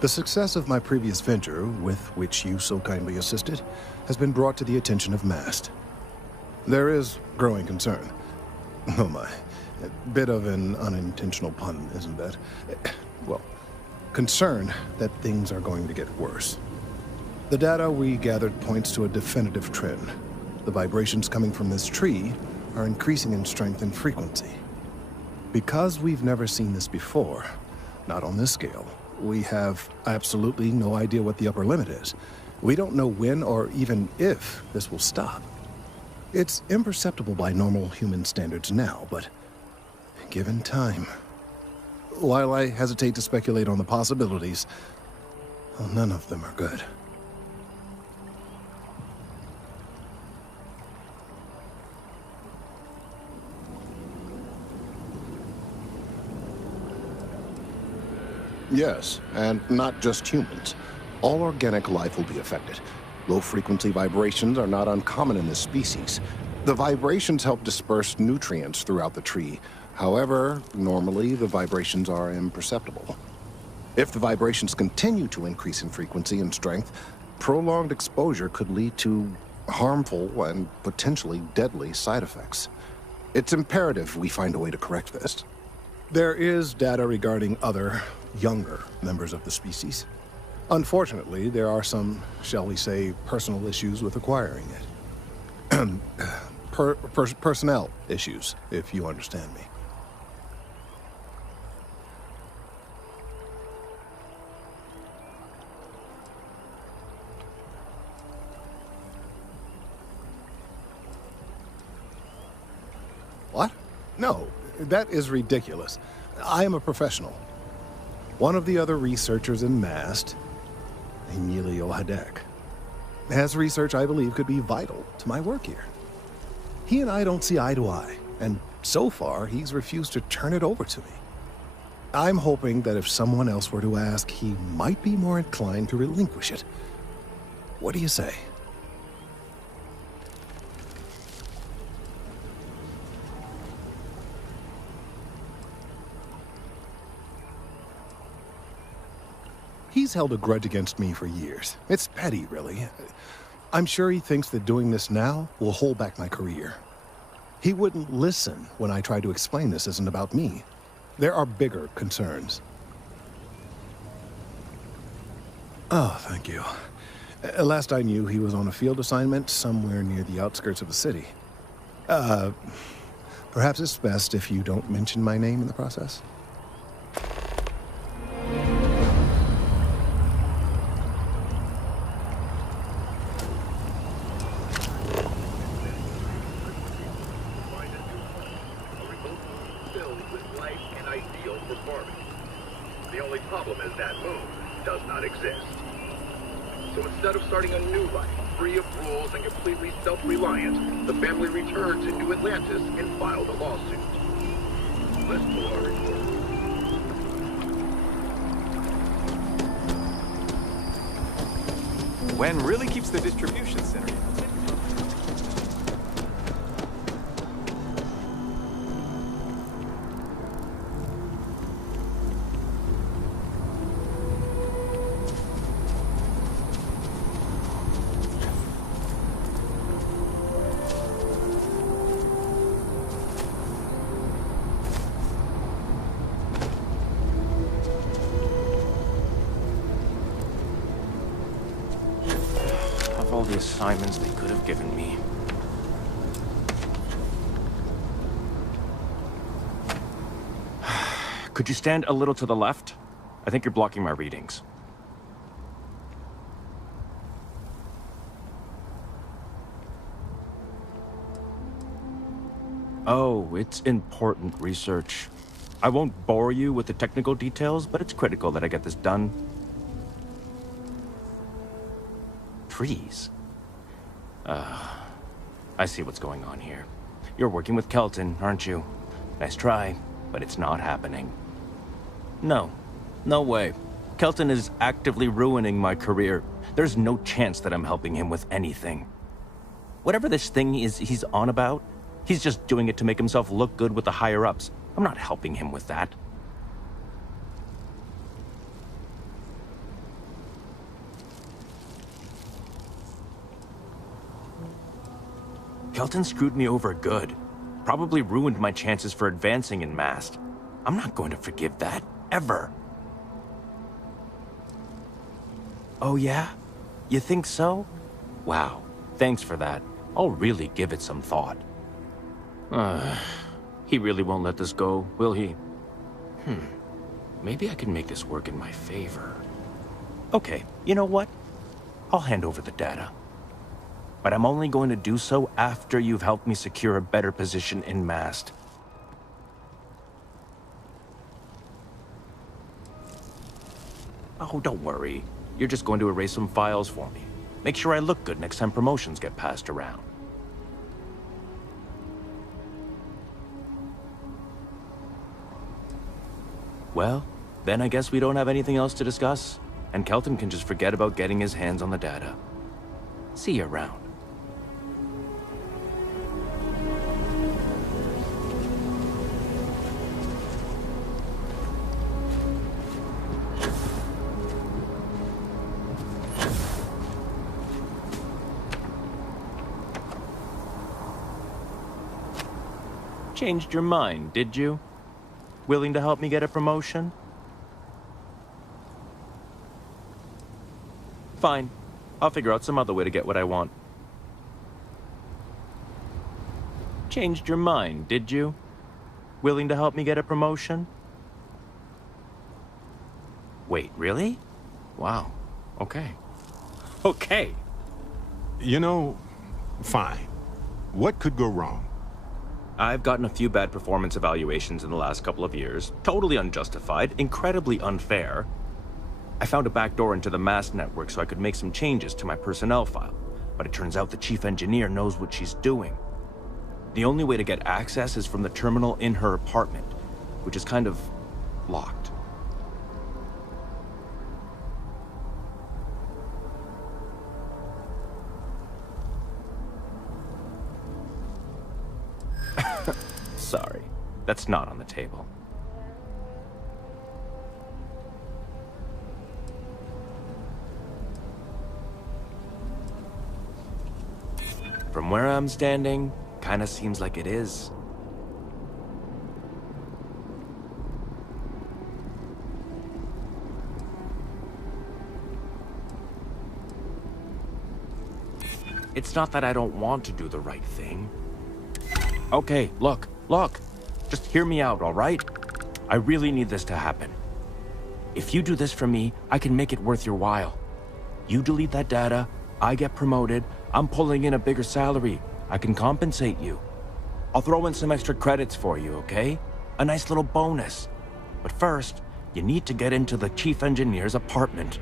The success of my previous venture, with which you so kindly assisted, has been brought to the attention of MAST. There is growing concern. Oh my, a bit of an unintentional pun, isn't that? Well, concern that things are going to get worse. The data we gathered points to a definitive trend. The vibrations coming from this tree are increasing in strength and frequency. Because we've never seen this before, not on this scale, we have absolutely no idea what the upper limit is. We don't know when or even if this will stop. It's imperceptible by normal human standards now, but given time... While I hesitate to speculate on the possibilities, well, none of them are good. Yes, and not just humans. All organic life will be affected. Low-frequency vibrations are not uncommon in this species. The vibrations help disperse nutrients throughout the tree. However, normally the vibrations are imperceptible. If the vibrations continue to increase in frequency and strength, prolonged exposure could lead to harmful and potentially deadly side effects. It's imperative we find a way to correct this. There is data regarding other, younger members of the species. Unfortunately, there are some, shall we say, personal issues with acquiring it. Personnel issues, if you understand me. What? No, that is ridiculous. I am a professional. One of the other researchers in MAST, Emilio Hadek, has research I believe could be vital to my work here. He and I don't see eye to eye, and so far he's refused to turn it over to me. I'm hoping that if someone else were to ask, he might be more inclined to relinquish it. What do you say? He's held a grudge against me for years. It's petty, really. I'm sure he thinks that doing this now will hold back my career. He wouldn't listen when I tried to explain this isn't about me. There are bigger concerns. Oh, thank you. Last I knew, he was on a field assignment somewhere near the outskirts of the city. Perhaps it's best if you don't mention my name in the process. Wen really keeps the distribution center. All the assignments they could have given me. Could you stand a little to the left? I think you're blocking my readings. Oh, it's important research. I won't bore you with the technical details, but it's critical that I get this done. Trees. I see what's going on here. You're working with Kelton, aren't you? Nice try, but it's not happening. No. No way. Kelton is actively ruining my career. There's no chance that I'm helping him with anything. Whatever this thing is he's on about, he's just doing it to make himself look good with the higher-ups. I'm not helping him with that. Kelton screwed me over good. Probably ruined my chances for advancing in MAST. I'm not going to forgive that, ever. Oh yeah? You think so? Wow, thanks for that. I'll really give it some thought. He really won't let this go, will he? Maybe I can make this work in my favor. Okay, you know what? I'll hand over the data. But I'm only going to do so after you've helped me secure a better position in MAST. Oh, don't worry. You're just going to erase some files for me. Make sure I look good next time promotions get passed around. Well, then I guess we don't have anything else to discuss, and Kelton can just forget about getting his hands on the data. See you around. Changed your mind, did you? Willing to help me get a promotion? Fine. I'll figure out some other way to get what I want. Changed your mind, did you? Willing to help me get a promotion? Wait, really? Wow. Okay. Okay. You know, fine. What could go wrong? I've gotten a few bad performance evaluations in the last couple of years. Totally unjustified, incredibly unfair. I found a backdoor into the MAST network so I could make some changes to my personnel file, but it turns out the chief engineer knows what she's doing. The only way to get access is from the terminal in her apartment, which is kind of locked. Sorry, that's not on the table. From where I'm standing, kinda seems like it is. It's not that I don't want to do the right thing. Okay, look. Just hear me out, all right? I really need this to happen. If you do this for me, I can make it worth your while. You delete that data, I get promoted, I'm pulling in a bigger salary. I can compensate you. I'll throw in some extra credits for you, okay? A nice little bonus. But first, you need to get into the chief engineer's apartment.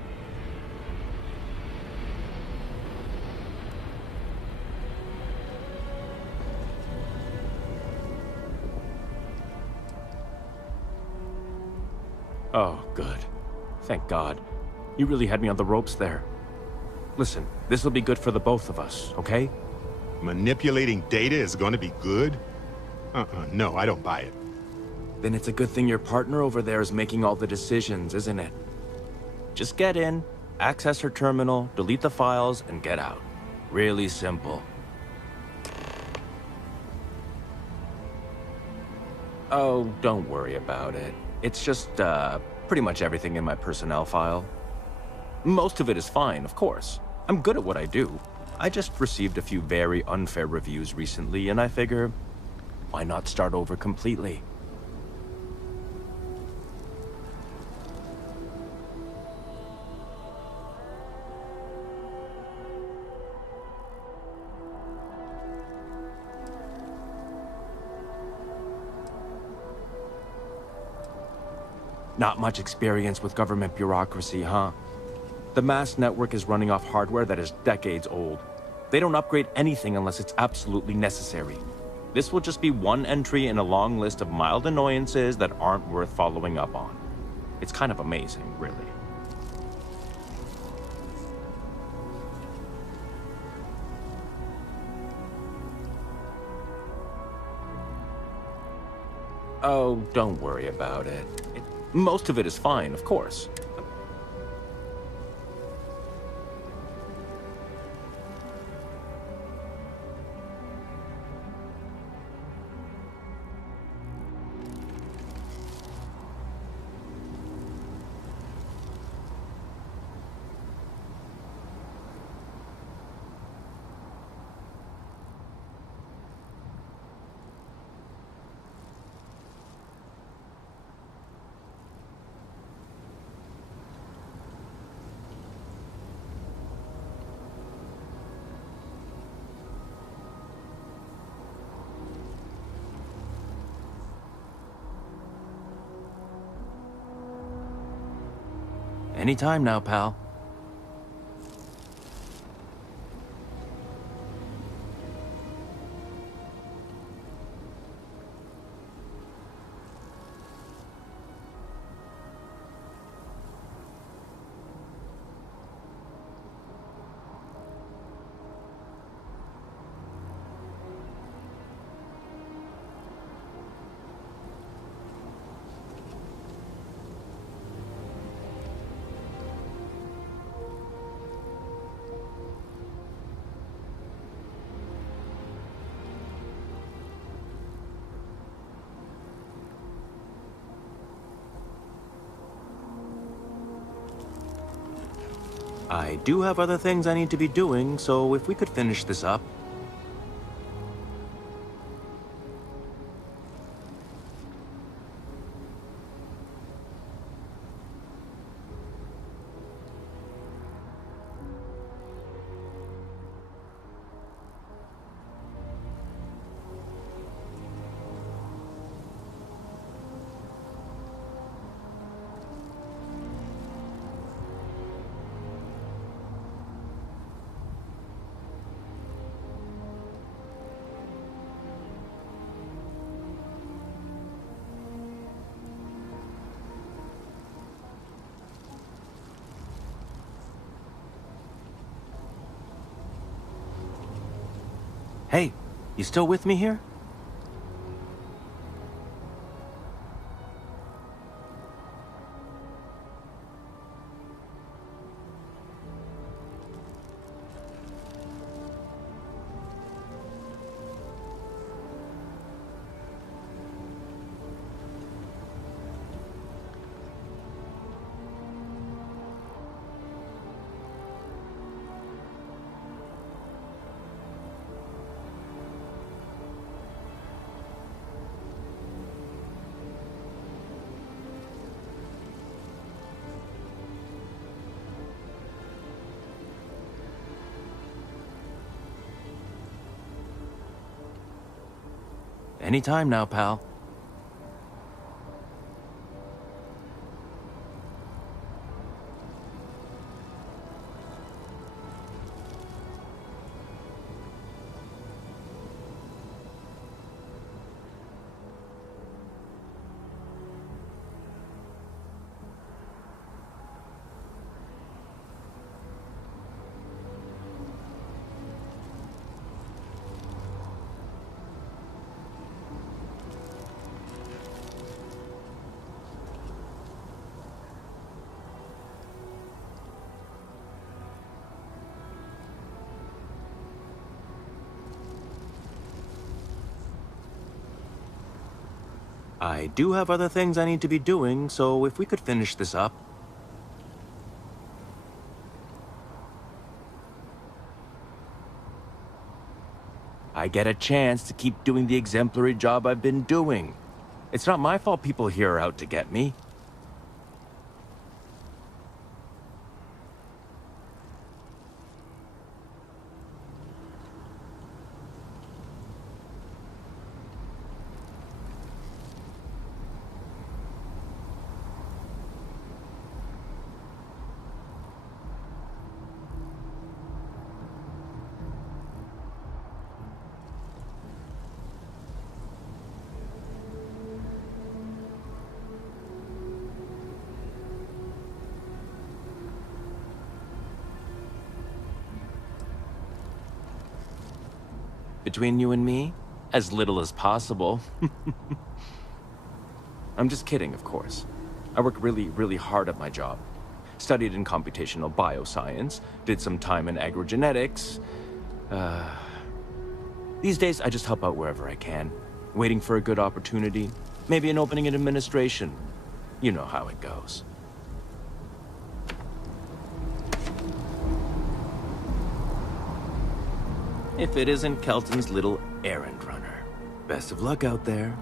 Oh, good. Thank God. You really had me on the ropes there. Listen, this will be good for the both of us, okay? Manipulating data is going to be good? No, I don't buy it. Then it's a good thing your partner over there is making all the decisions, isn't it? Just get in, access her terminal, delete the files, and get out. Really simple. Oh, don't worry about it. It's just, pretty much everything in my personnel file. Most of it is fine, of course. I'm good at what I do. I just received a few very unfair reviews recently, and I figure, why not start over completely? Not much experience with government bureaucracy, huh? The MAST network is running off hardware that is decades old. They don't upgrade anything unless it's absolutely necessary. This will just be one entry in a long list of mild annoyances that aren't worth following up on. It's kind of amazing, really. Oh, don't worry about it. Most of it is fine, of course. Anytime now, pal. I do have other things I need to be doing, so if we could finish this up. Hey, you still with me here? Anytime now, pal. I do have other things I need to be doing, so if we could finish this up. I get a chance to keep doing the exemplary job I've been doing. It's not my fault people here are out to get me. Between you and me, as little as possible. I'm just kidding, of course. I work really, really hard at my job. Studied in computational bioscience, did some time in agrogenetics. These days, I just help out wherever I can, waiting for a good opportunity, maybe an opening in administration. You know how it goes. If it isn't Kelton's little errand runner. Best of luck out there.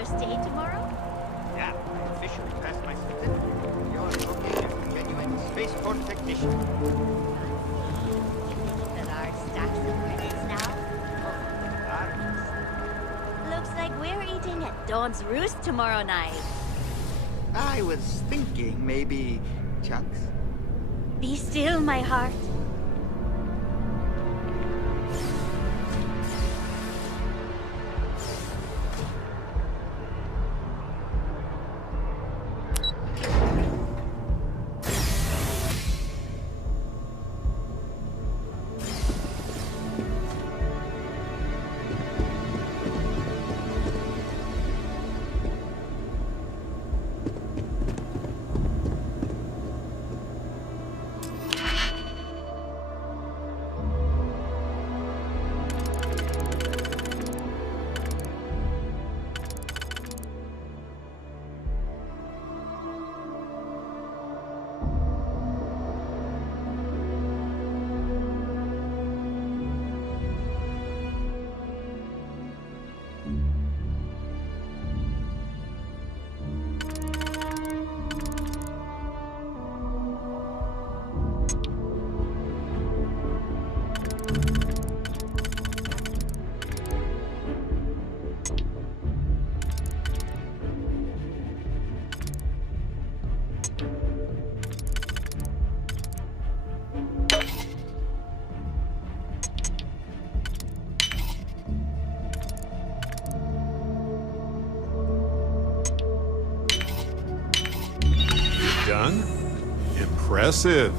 first day tomorrow? Yeah, I officially passed my certificate. You're looking at a genuine spaceport technician. The large stacks of credits now? Looks like we're eating at Dawn's Roost tomorrow night. I was thinking maybe chunks. Be still, my heart. Done? Impressive.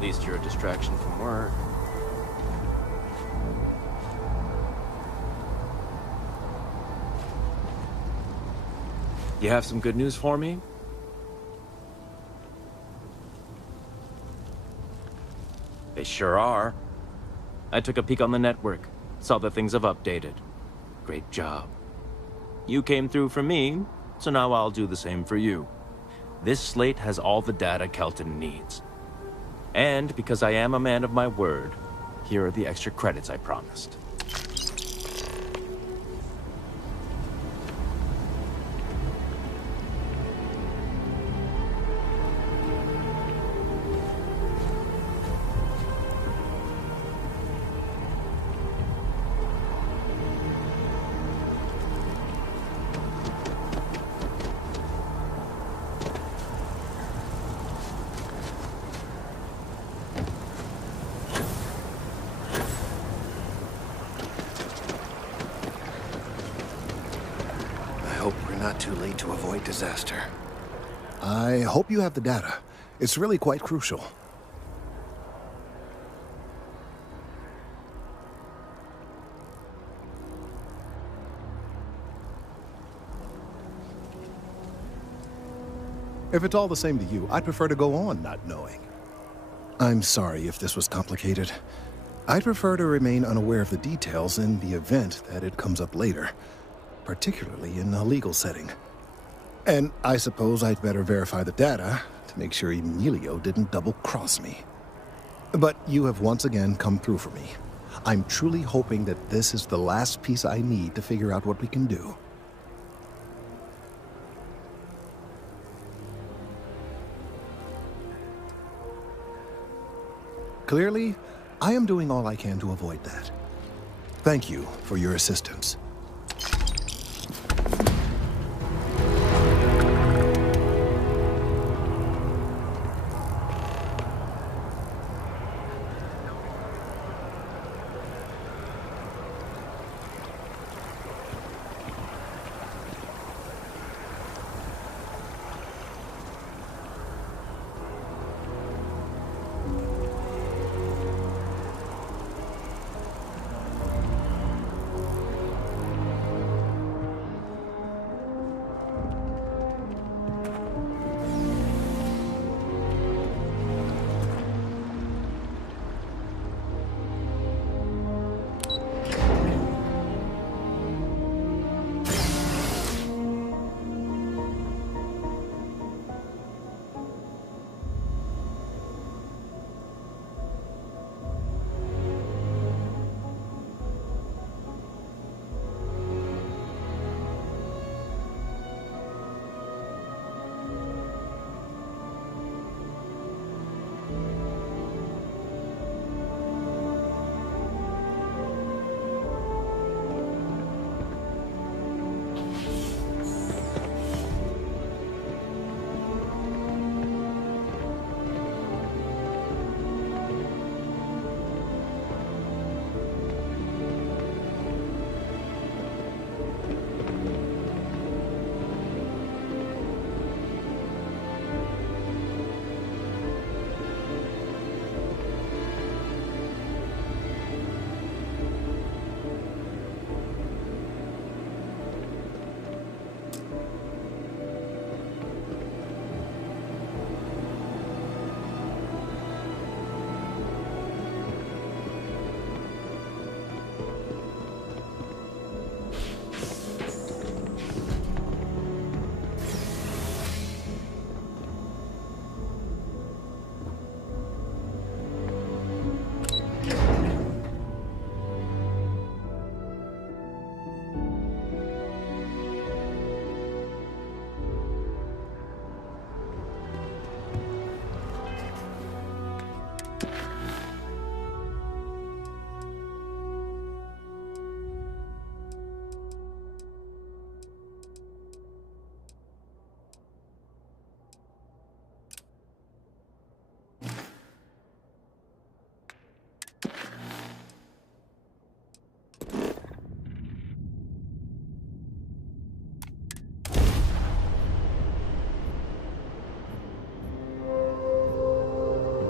At least you're a distraction from work. You have some good news for me? They sure are. I took a peek on the network, saw that things have updated. Great job. You came through for me, so now I'll do the same for you. This slate has all the data Kelton needs. And because I am a man of my word, here are the extra credits I promised. Not too late to avoid disaster. I hope you have the data. It's really quite crucial. If it's all the same to you, I'd prefer to go on not knowing. I'm sorry if this was complicated. I'd prefer to remain unaware of the details in the event that it comes up later, particularly in a legal setting. And I suppose I'd better verify the data to make sure Emilio didn't double-cross me. But you have once again come through for me. I'm truly hoping that this is the last piece I need to figure out what we can do. Clearly, I am doing all I can to avoid that. Thank you for your assistance.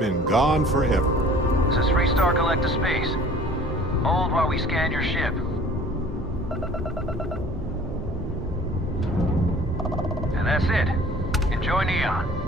been gone forever. This is Freestar Collector Space. Hold while we scan your ship. And that's it. Enjoy Neon.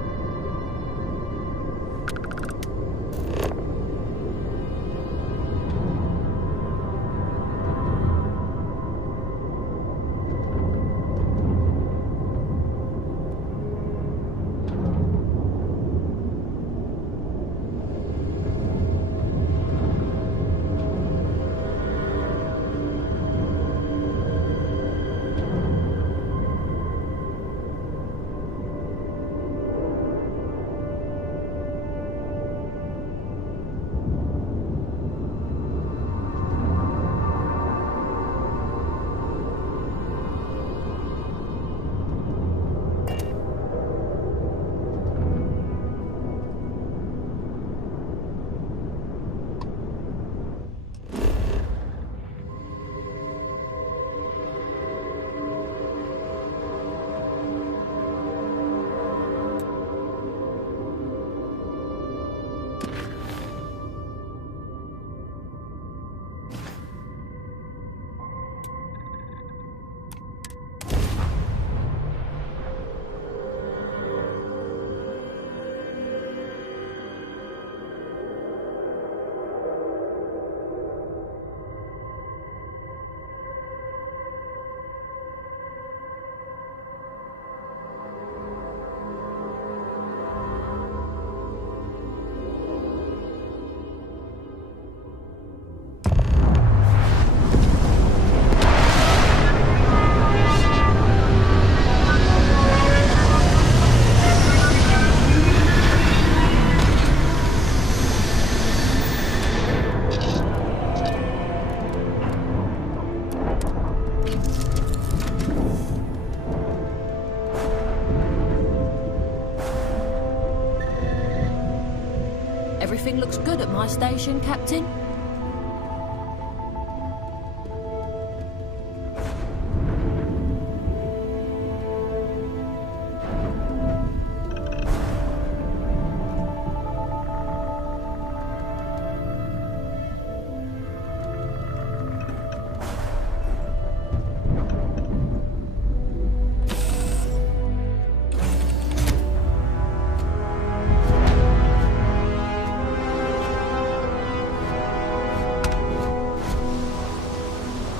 Everything looks good at my station, Captain.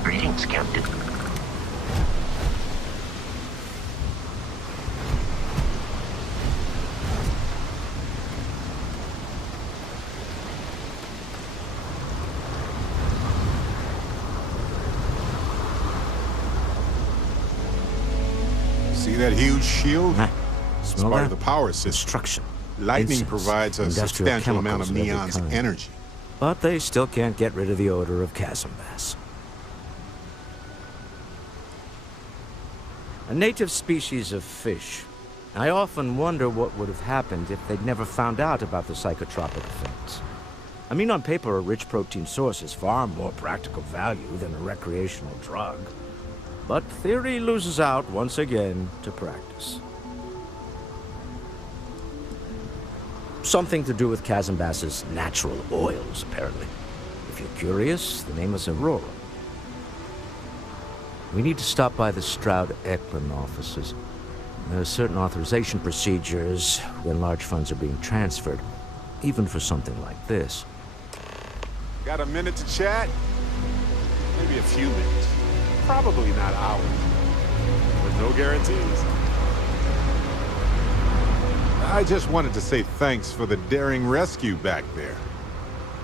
Greetings, Captain. See that huge shield? It's Smell part that? of the power system. Destruction. Lightning Incense, provides a industrial substantial amount of chemicals every Neon's kind. energy. But they still can't get rid of the odor of chasm bass. A native species of fish. I often wonder what would have happened if they'd never found out about the psychotropic effects. I mean, on paper, a rich protein source is far more practical value than a recreational drug. But theory loses out once again to practice. Something to do with chasm bass's natural oils, apparently. If you're curious, the name is Aurora. We need to stop by the Stroud-Eklund offices. There are certain authorization procedures when large funds are being transferred, even for something like this. Got a minute to chat? Maybe a few minutes. Probably not hours. But no guarantees. I just wanted to say thanks for the daring rescue back there.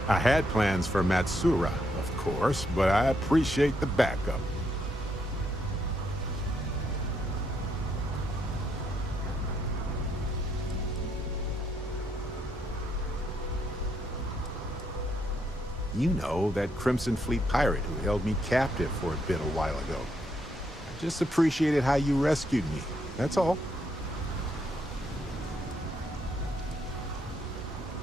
I had plans for Matsura, of course, but I appreciate the backup. You know, that Crimson Fleet pirate who held me captive for a bit a while ago. I just appreciated how you rescued me, that's all.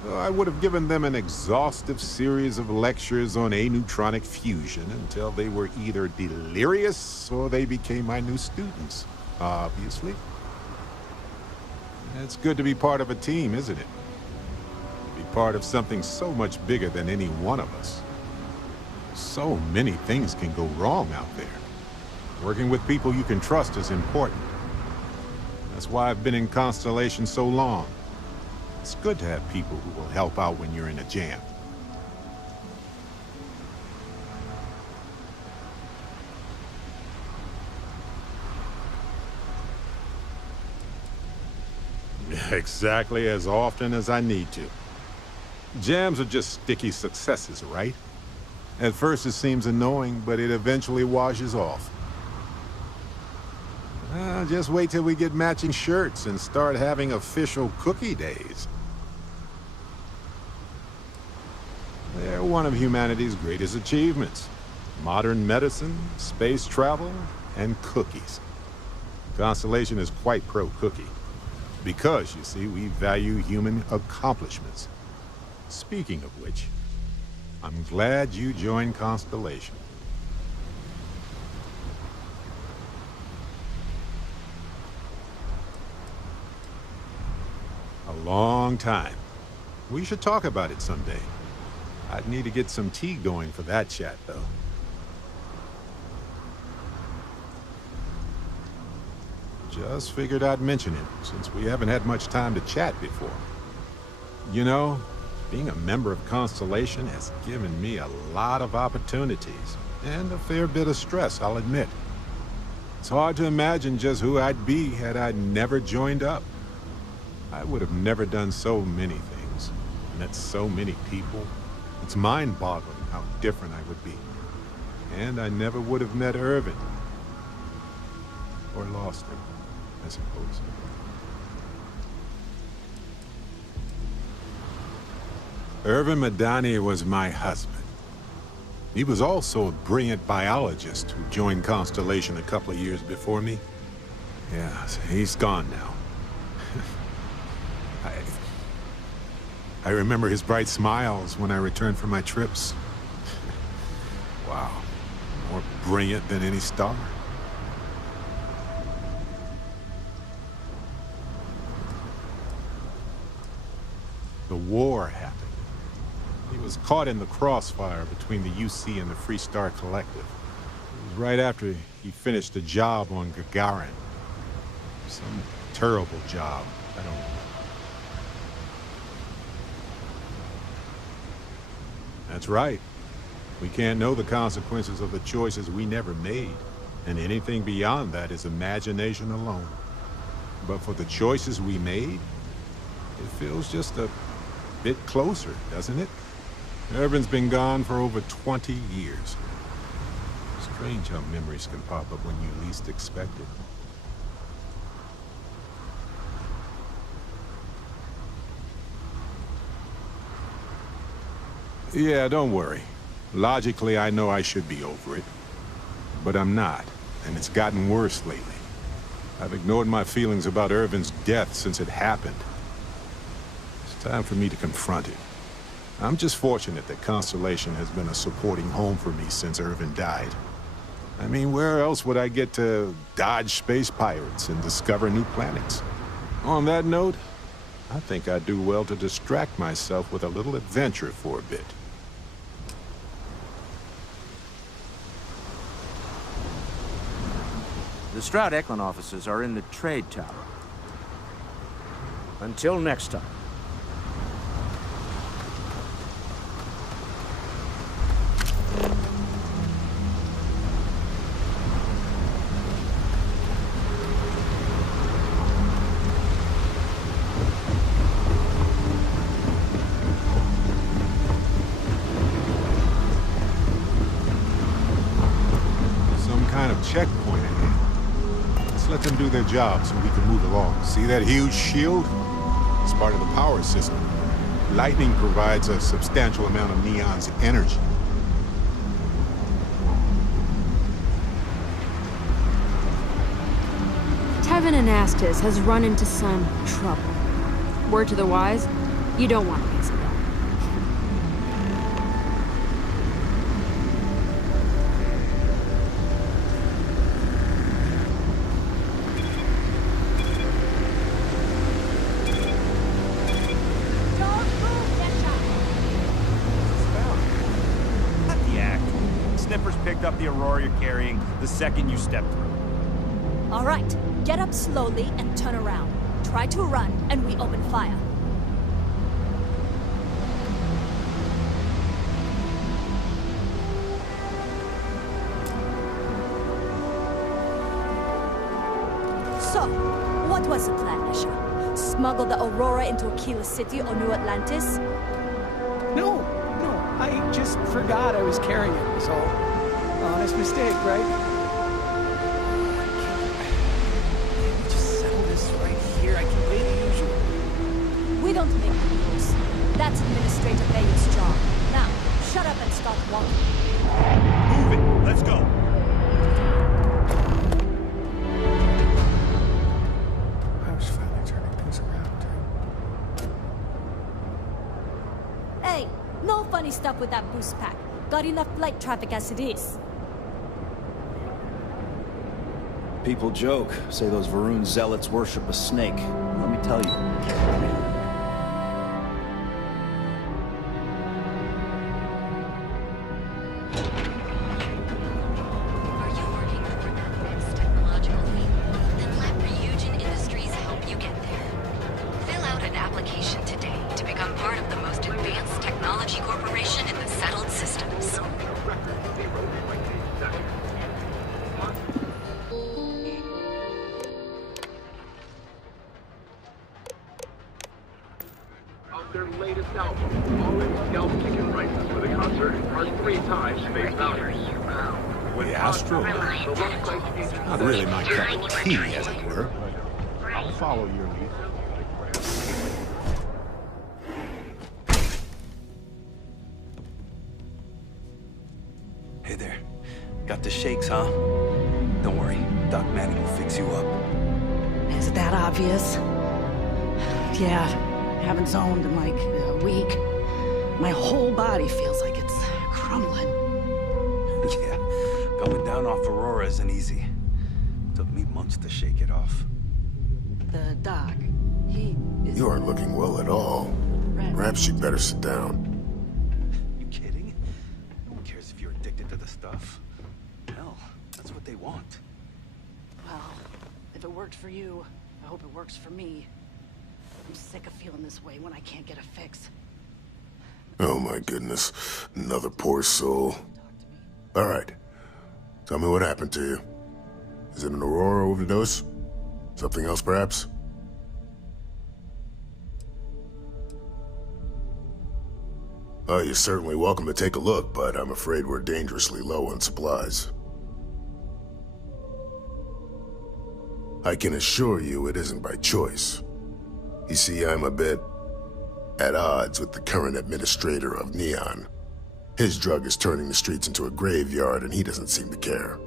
I would have given them an exhaustive series of lectures on aneutronic fusion until they were either delirious or they became my new students, obviously. It's good to be part of a team, isn't it? Be part of something so much bigger than any one of us. So many things can go wrong out there. Working with people you can trust is important. That's why I've been in Constellation so long. It's good to have people who will help out when you're in a jam. Exactly as often as I need to. Jams are just sticky successes, right? At first it seems annoying, but it eventually washes off. Just wait till we get matching shirts and start having official cookie days. They're one of humanity's greatest achievements. Modern medicine, space travel, and cookies. Constellation is quite pro-cookie. Because, you see, we value human accomplishments. Speaking of which, I'm glad you joined Constellation. A long time. We should talk about it someday. I'd need to get some tea going for that chat, though. Just figured I'd mention it, since we haven't had much time to chat before. You know, being a member of Constellation has given me a lot of opportunities, and a fair bit of stress, I'll admit. It's hard to imagine just who I'd be had I never joined up. I would have never done so many things, met so many people. It's mind-boggling how different I would be. And I never would have met Irvin. Or lost him, I suppose. Irvin Madani was my husband. He was also a brilliant biologist who joined Constellation a couple of years before me. Yeah, he's gone now. I remember his bright smiles when I returned from my trips. Wow, more brilliant than any star. The war happened. He was caught in the crossfire between the UC and the Free Star Collective. It was right after he finished a job on Gagarin. Some terrible job, I don't know. That's right. We can't know the consequences of the choices we never made, and anything beyond that is imagination alone. But for the choices we made, it feels just a bit closer, doesn't it? Irvin's been gone for over 20 years. Strange how memories can pop up when you least expect it. Yeah, don't worry. Logically, I know I should be over it. But I'm not, and it's gotten worse lately. I've ignored my feelings about Irvin's death since it happened. It's time for me to confront it. I'm just fortunate that Constellation has been a supporting home for me since Irvin died. I mean, where else would I get to dodge space pirates and discover new planets? On that note, I think I'd do well to distract myself with a little adventure for a bit. The Stroud Eklund offices are in the trade tower. Until next time. Some kind of checkpoint ahead. Let them do their job so we can move along. See that huge shield? It's part of the power system. Lightning provides a substantial amount of Neon's energy. Tevin Anastas has run into some trouble. Word to the wise, you don't want to mix it up. Don't move, Desha! up the Aurora you're carrying the second you step through. All right, get up slowly and turn around. Try to run, and we open fire. So, what was the plan, Esha? Smuggle the Aurora into Aquila City or New Atlantis? No, I just forgot I was carrying it, was all. Honest mistake, right? Can we just settle this right here? I can pay the usual. We don't make the rules. That's Administrator Bay's job. Now, shut up and start walking. Move it! Let's go! I was finally turning things around. Hey, no funny stuff with that boost pack. Got enough flight traffic as it is. People joke, say those Varun zealots worship a snake. Let me tell you. Their latest album, already scalp ticket prices for the concert are 3 times face value. The Astro? Not really my cup of tea, as it were. I'll follow your lead. Hey there. Got the shakes, huh? Don't worry, Doc Manning will fix you up. Is it that obvious? Yeah, haven't zoned in like a week. My whole body feels like it's crumbling. Yeah, going down off Aurora isn't easy. Took me months to shake it off. The doc, he is... You aren't looking well at all. Perhaps you'd better sit down. You kidding? No one cares if you're addicted to the stuff. Hell, that's what they want. Well, if it worked for you, I hope it works for me. I'm sick of feeling this way when I can't get a fix. Oh my goodness. Another poor soul. All right. Tell me what happened to you. Is it an Aurora overdose? Something else, perhaps? Oh, you're certainly welcome to take a look, but I'm afraid we're dangerously low on supplies. I can assure you it isn't by choice. You see, I'm a bit at odds with the current administrator of Neon. His drug is turning the streets into a graveyard, and he doesn't seem to care.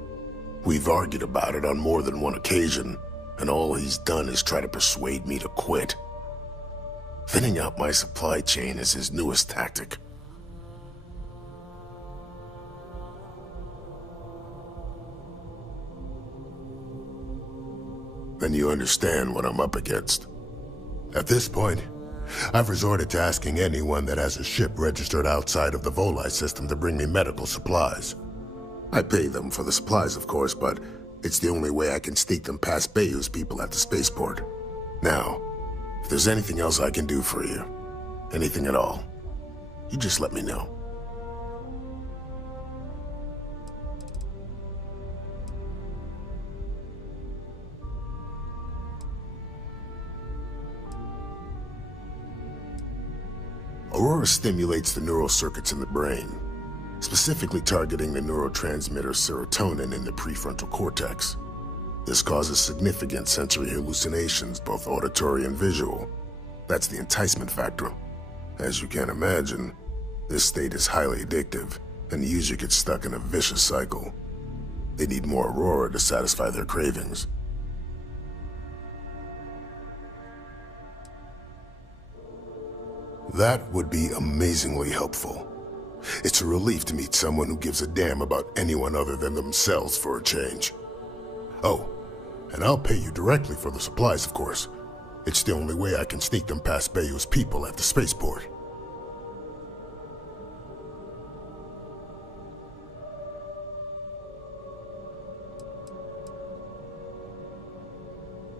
We've argued about it on more than one occasion, and all he's done is try to persuade me to quit. Thinning out my supply chain is his newest tactic. Then you understand what I'm up against. At this point, I've resorted to asking anyone that has a ship registered outside of the Volii system to bring me medical supplies. I pay them for the supplies, of course, but it's the only way I can sneak them past Bayou's people at the spaceport. Now, if there's anything else I can do for you, anything at all, you just let me know. Aurora stimulates the neural circuits in the brain, specifically targeting the neurotransmitter serotonin in the prefrontal cortex. This causes significant sensory hallucinations, both auditory and visual. That's the enticement factor. As you can imagine, this state is highly addictive, and the user gets stuck in a vicious cycle. They need more Aurora to satisfy their cravings. That would be amazingly helpful. It's a relief to meet someone who gives a damn about anyone other than themselves for a change. Oh, and I'll pay you directly for the supplies, of course. It's the only way I can sneak them past Bayou's people at the spaceport.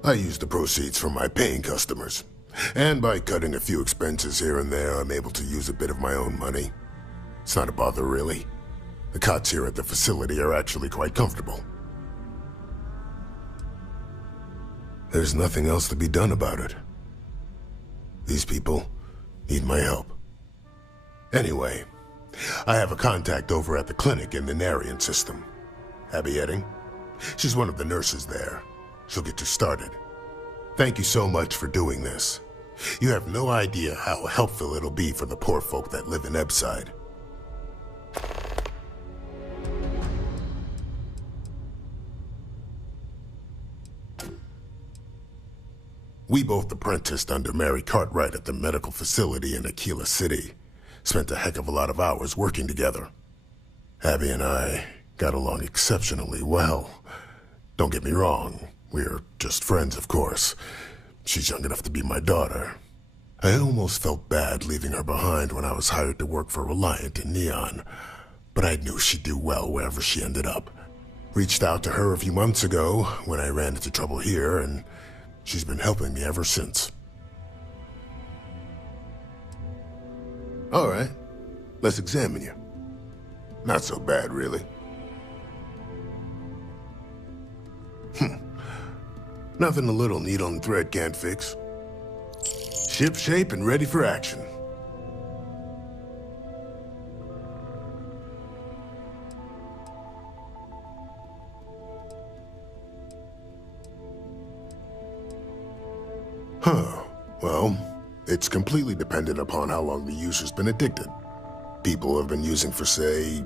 I use the proceeds from my paying customers. And by cutting a few expenses here and there, I'm able to use a bit of my own money. It's not a bother, really. The cots here at the facility are actually quite comfortable. There's nothing else to be done about it. These people need my help. Anyway, I have a contact over at the clinic in the Narian system. Abby Edding? She's one of the nurses there. She'll get you started. Thank you so much for doing this. You have no idea how helpful it'll be for the poor folk that live in Ebside. We both apprenticed under Mary Cartwright at the medical facility in Aquila City. Spent a heck of a lot of hours working together. Abby and I got along exceptionally well. Don't get me wrong, we're just friends, of course. She's young enough to be my daughter. I almost felt bad leaving her behind when I was hired to work for Reliant in Neon, but I knew she'd do well wherever she ended up. Reached out to her a few months ago when I ran into trouble here, and she's been helping me ever since. All right, let's examine you. Not so bad, really. Nothing a little needle and thread can't fix. Ship shape and ready for action. Well, it's completely dependent upon how long the user's been addicted. People have been using for, say,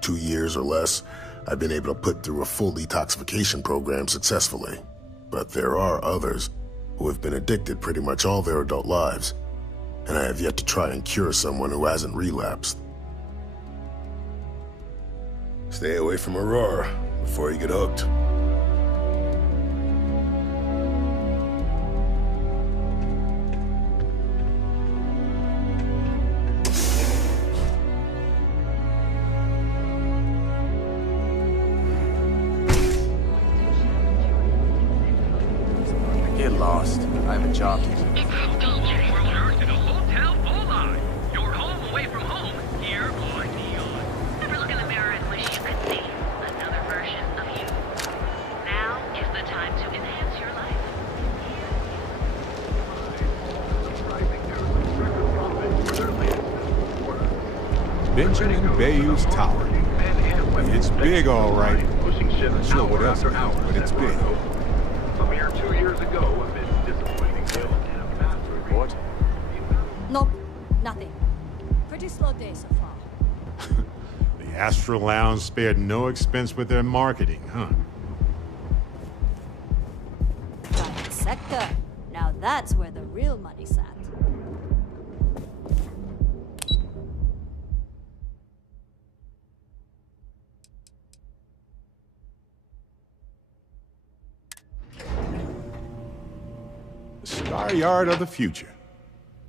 2 years or less. I've been able to put through a full detoxification program successfully. But there are others who have been addicted pretty much all their adult lives, and I have yet to try and cure someone who hasn't relapsed. Stay away from Aurora before you get hooked. Get lost. I have a job to do. In a hotel full-on. You're home away from home, here on Neon. Ever look in the mirror and wish you could see another version of you? Now is the time to enhance your life. Benjamin Bayou's Tower. It's big, all right. Not sure what else it is, but it's big. A mere 2 years ago, amid disappointing sales and a massive Report? Nope, nothing. Pretty slow day so far. The Astro Lounge spared no expense with their marketing, huh? Private sector. Now that's where the real money's at. Star Yard of the future.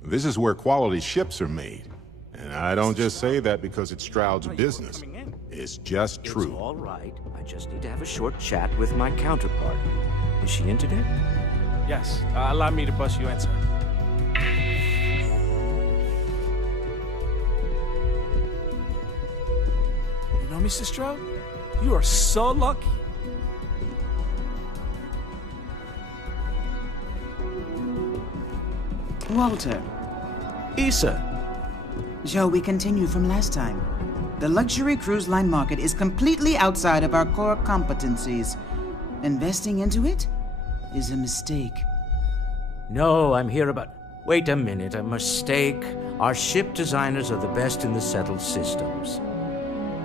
This is where quality ships are made. And I don't just say that because it Stroud's business. It's just true. It's all right. I just need to have a short chat with my counterpart. Is she in today? Yes, allow me to bust you in, sir. You know, Mr. Stroud, you are so lucky. Walter. Issa. Shall we continue from last time? The luxury cruise line market is completely outside of our core competencies. Investing into it is a mistake. No, I'm here about... Wait a minute, a mistake. Our ship designers are the best in the settled systems.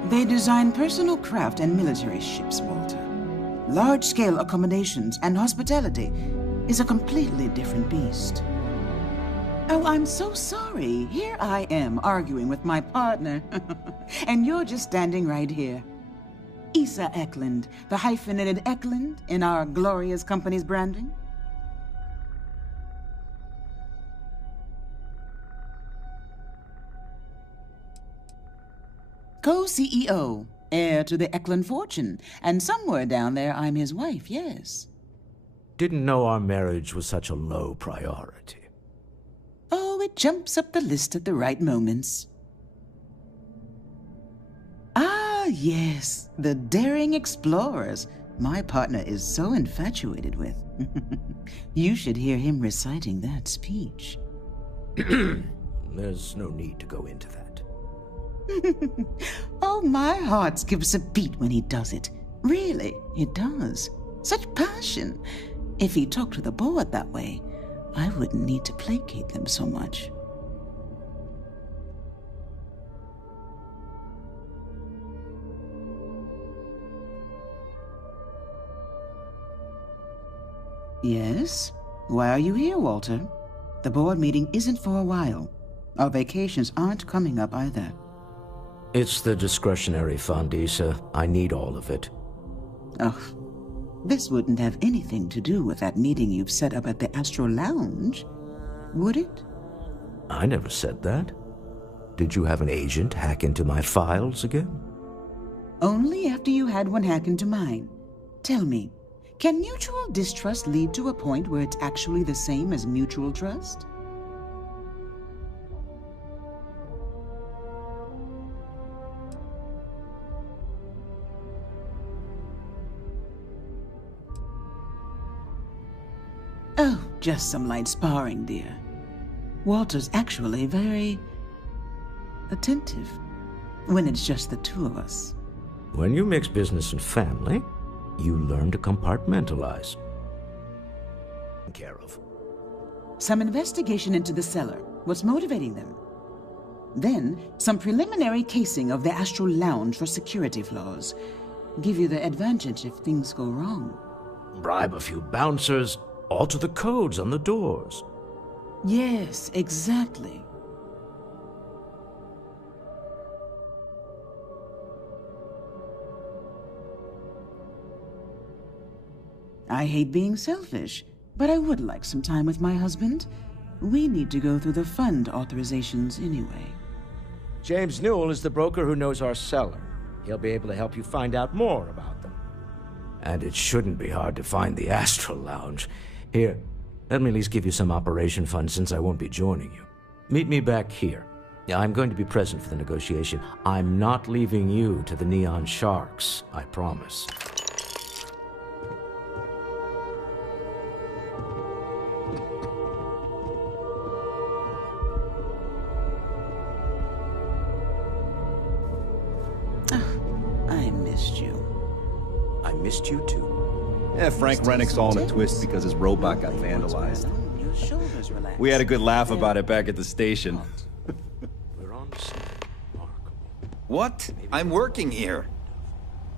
They design personal craft and military ships, Walter. Large-scale accommodations and hospitality is a completely different beast. Oh, I'm so sorry. Here I am arguing with my partner, and you're just standing right here. Issa Eklund, the hyphenated Eklund in our glorious company's branding. Co-CEO, heir to the Eklund fortune, and somewhere down there I'm his wife, yes. Didn't know our marriage was such a low priority. Oh, it jumps up the list at the right moments. Ah, yes, the daring explorers my partner is so infatuated with. You should hear him reciting that speech. There's no need to go into that. Oh, my heart skips a beat when he does it. Really, it does. Such passion. If he talked to the board that way, I wouldn't need to placate them so much. Yes? Why are you here, Walter? The board meeting isn't for a while. Our vacations aren't coming up either. It's the discretionary fund, Issa. I need all of it. Oh, this wouldn't have anything to do with that meeting you've set up at the Astro Lounge, would it? I never said that. Did you have an agent hack into my files again? Only after you had one hack into mine. Tell me, can mutual distrust lead to a point where it's actually the same as mutual trust? Oh, just some light sparring, dear. Walter's actually very attentive when it's just the two of us. When you mix business and family, you learn to compartmentalize. Taken care of. Some investigation into the cellar. What's motivating them? Then, some preliminary casing of the Astral Lounge for security flaws. Give you the advantage if things go wrong. Bribe a few bouncers, alter the codes on the doors. Yes, exactly. I hate being selfish, but I would like some time with my husband. We need to go through the fund authorizations anyway. James Newell is the broker who knows our cellar. He'll be able to help you find out more about them. And it shouldn't be hard to find the Astral Lounge. Here, let me at least give you some operation funds since I won't be joining you. Meet me back here. I'm going to be present for the negotiation. I'm not leaving you to the Neon Sharks, I promise. I missed you. I missed you too. Yeah, Frank Rennick's all in a twist because his robot got vandalized. Your shoulders relax. We had a good laugh about it back at the station. We're on to something remarkable. What? I'm working here.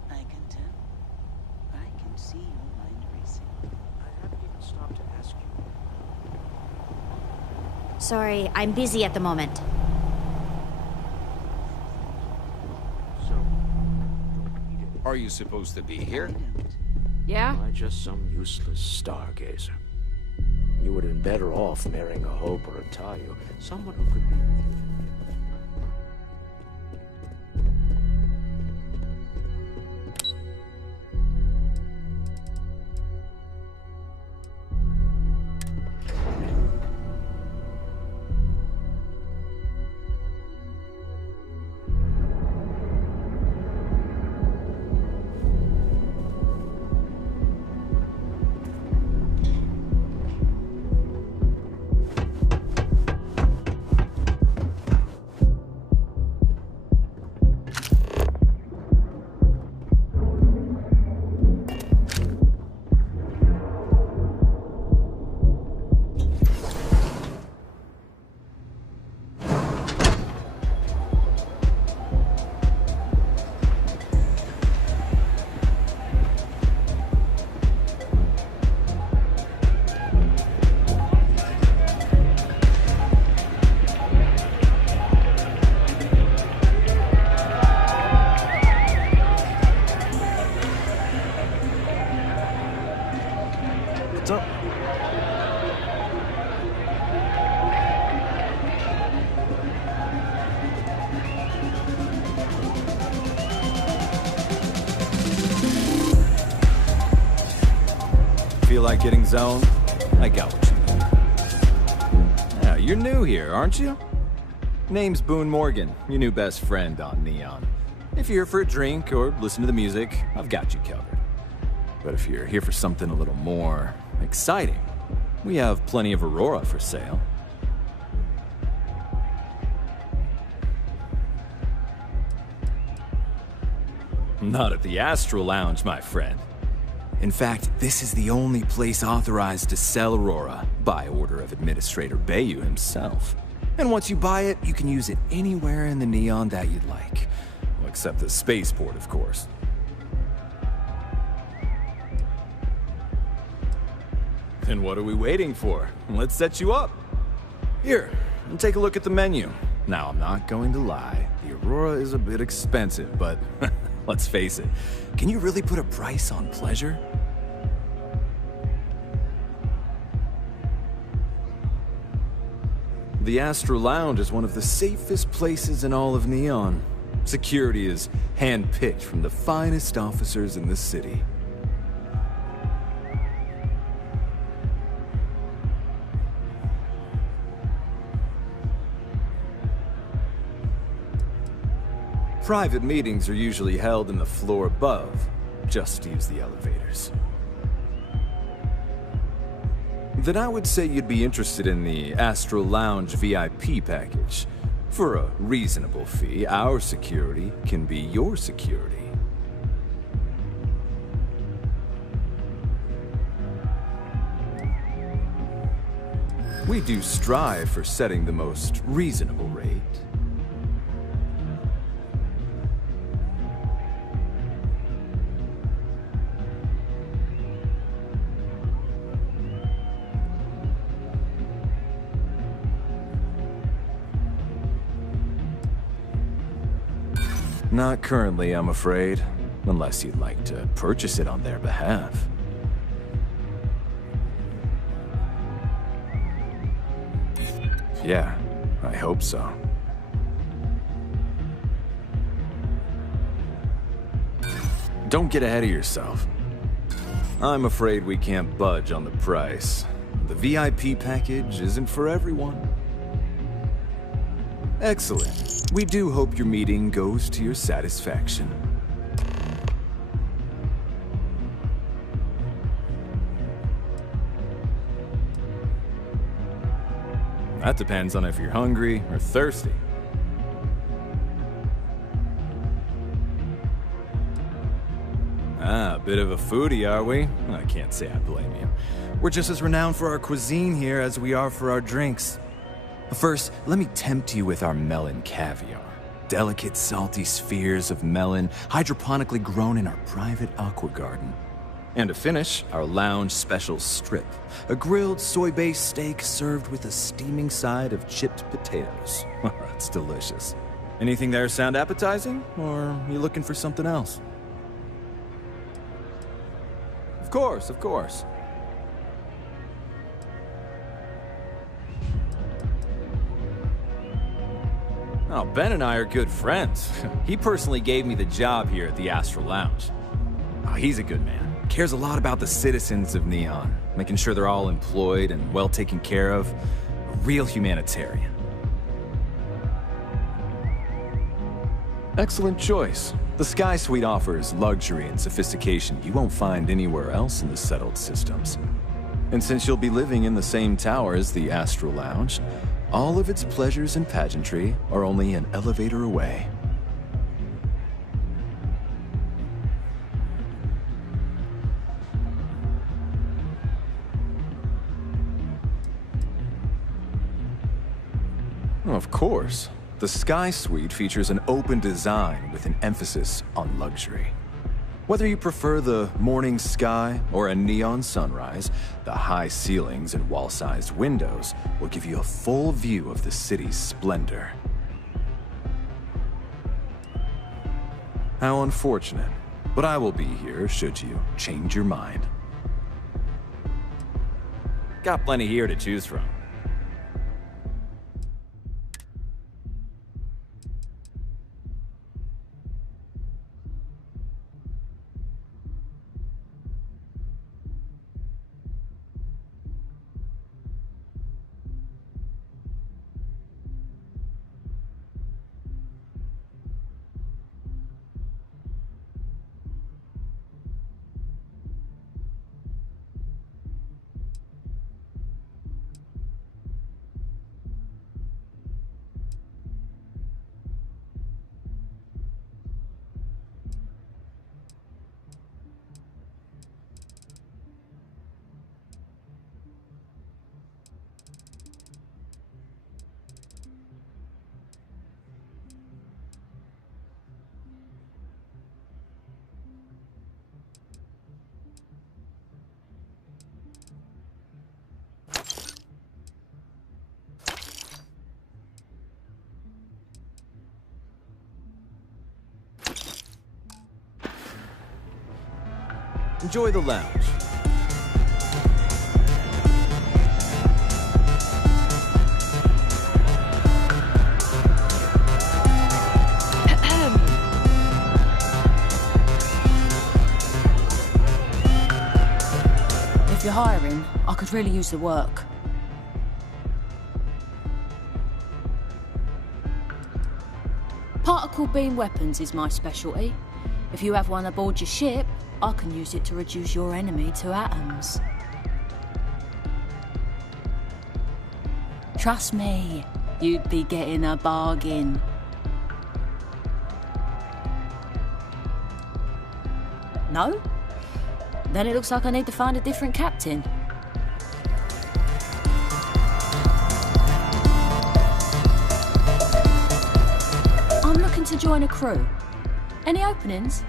I can tell. I can see your mind racing. I haven't even stopped to ask you. Sorry, I'm busy at the moment. Are you supposed to be here? Yeah? Am I just some useless stargazer? You would have been better off marrying a Hope or a Tayo, someone who could be with you. feel like getting zoned? I got what you need. Yeah, you're new here, aren't you? Name's Boone Morgan, your new best friend on Neon. If you're here for a drink or listen to the music, I've got you covered. But if you're here for something a little more exciting, we have plenty of Aurora for sale. Not at the Astral Lounge, my friend. In fact, this is the only place authorized to sell Aurora by order of Administrator Bayou himself. And once you buy it, you can use it anywhere in the Neon that you'd like. Well, except the spaceport, of course. Then what are we waiting for? Let's set you up. Here, take a look at the menu. Now, I'm not going to lie. The Aurora is a bit expensive, but let's face it. Can you really put a price on pleasure? The Astral Lounge is one of the safest places in all of Neon. Security is hand-picked from the finest officers in the city. Private meetings are usually held in the floor above. Just use the elevators. Then I would say you'd be interested in the Astral Lounge VIP package. For a reasonable fee, our security can be your security. We do strive for setting the most reasonable rate. Not currently, I'm afraid. Unless you'd like to purchase it on their behalf. Yeah, I hope so. Don't get ahead of yourself. I'm afraid we can't budge on the price. The VIP package isn't for everyone. Excellent. We do hope your meeting goes to your satisfaction. That depends on if you're hungry or thirsty. Ah, a bit of a foodie, are we? I can't say I blame you. We're just as renowned for our cuisine here as we are for our drinks. First, let me tempt you with our melon caviar. Delicate, salty spheres of melon, hydroponically grown in our private aqua garden. And to finish, our lounge special strip. A grilled soy-based steak served with a steaming side of chipped potatoes. It's delicious. Anything there sound appetizing? Or are you looking for something else? Of course, of course. Oh, Ben and I are good friends. He personally gave me the job here at the Astral Lounge. Oh, he's a good man. Cares a lot about the citizens of Neon, making sure they're all employed and well taken care of. A real humanitarian. Excellent choice. The Sky Suite offers luxury and sophistication you won't find anywhere else in the settled systems. And since you'll be living in the same tower as the Astral Lounge, all of its pleasures and pageantry are only an elevator away. Of course. The Sky Suite features an open design with an emphasis on luxury. Whether you prefer the morning sky or a neon sunrise, the high ceilings and wall-sized windows will give you a full view of the city's splendor. How unfortunate, but I will be here should you change your mind. Got plenty here to choose from. Enjoy the lounge. If you're hiring, I could really use the work. Particle beam weapons is my specialty. If you have one aboard your ship, I can use it to reduce your enemy to atoms. Trust me, you'd be getting a bargain. No? Then it looks like I need to find a different captain. I'm looking to join a crew. Any openings?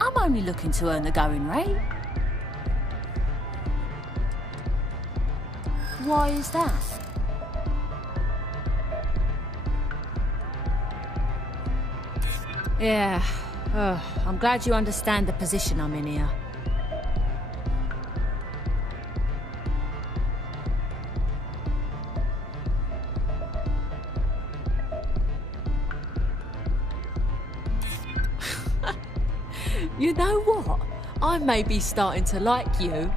I'm only looking to earn the going rate. Why is that? Yeah. I'm glad you understand the position I'm in here. You know what? I may be starting to like you.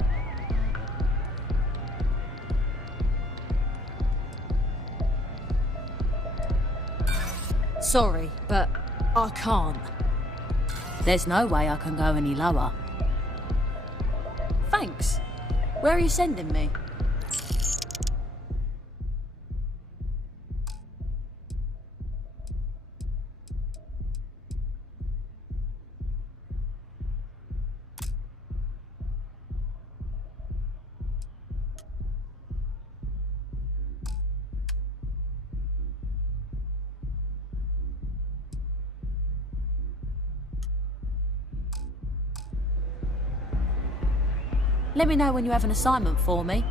Sorry, but I can't. There's no way I can go any lower. Thanks. Where are you sending me? Let me know when you have an assignment for me.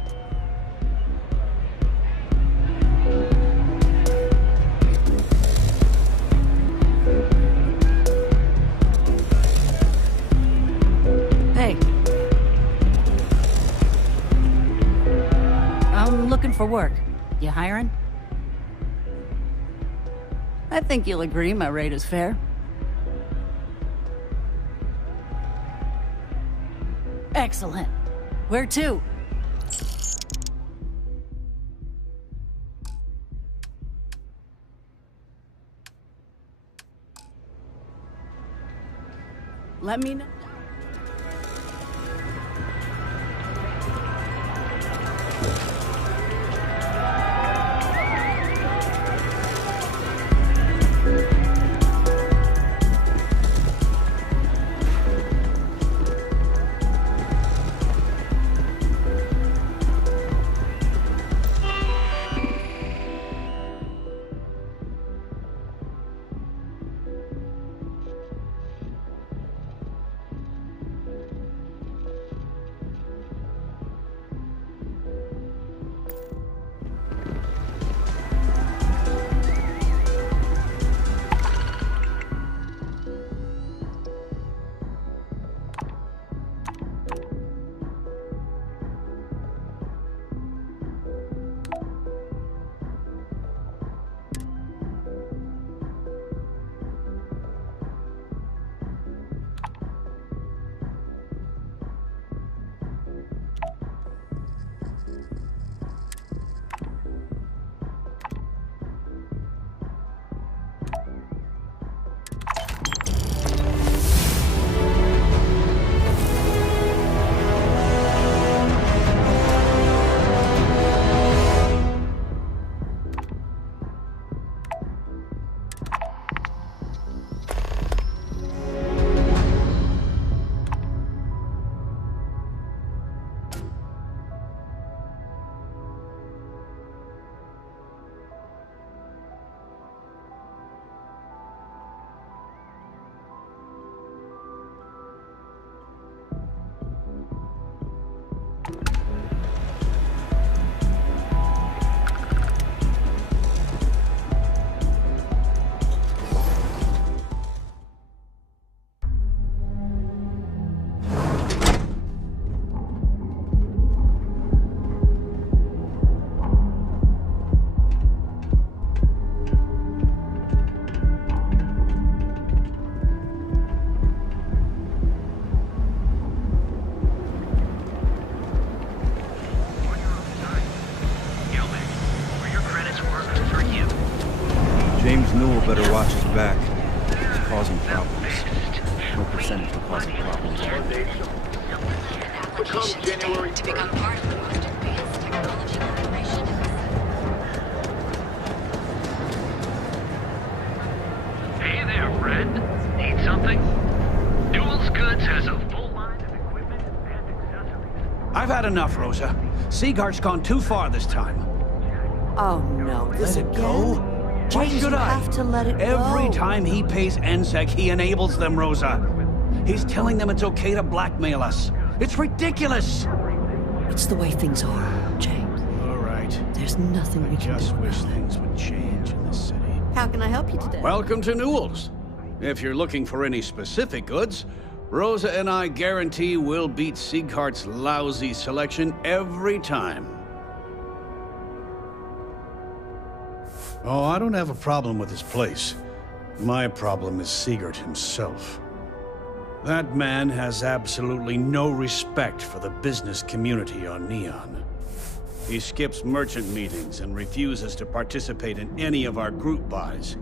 Hey. I'm looking for work. You hiring? I think you'll agree my rate is fair. Excellent. Where to? Let me know. back. It's causing problems. What percentage are causing problems? Become January to become part of the most advanced technology collaboration. Hey there, friend. Need something? Duels Goods has a full line of equipment and accessories. I've had enough, Rosa. Siegart's gone too far this time. Oh no, this Let it again? go? Why James, should you I? have to let it Every go. time he pays NSEC, he enables them, Rosa. He's telling them it's okay to blackmail us. It's ridiculous! It's the way things are, James. All right. There's nothing we can do. Just wish things would change in this city. How can I help you today? Welcome to Newell's. If you're looking for any specific goods, Rosa and I guarantee we'll beat Sieghart's lousy selection every time. Oh, I don't have a problem with his place. My problem is Siegert himself. That man has absolutely no respect for the business community on Neon. He skips merchant meetings and refuses to participate in any of our group buys.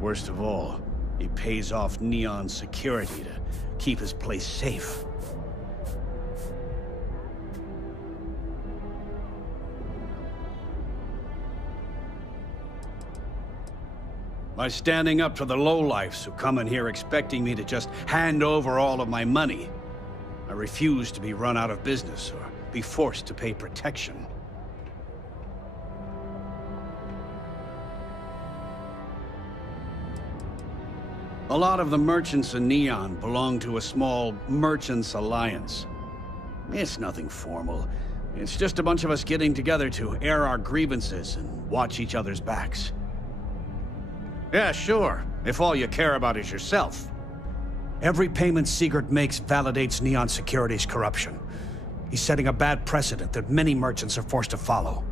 Worst of all, he pays off Neon's security to keep his place safe. By standing up to the lowlifes who come in here expecting me to just hand over all of my money, I refuse to be run out of business or be forced to pay protection. A lot of the merchants in Neon belong to a small merchants alliance. It's nothing formal. It's just a bunch of us getting together to air our grievances and watch each other's backs. Yeah, sure, if all you care about is yourself. Every payment Siegert makes validates Neon Security's corruption. He's setting a bad precedent that many merchants are forced to follow.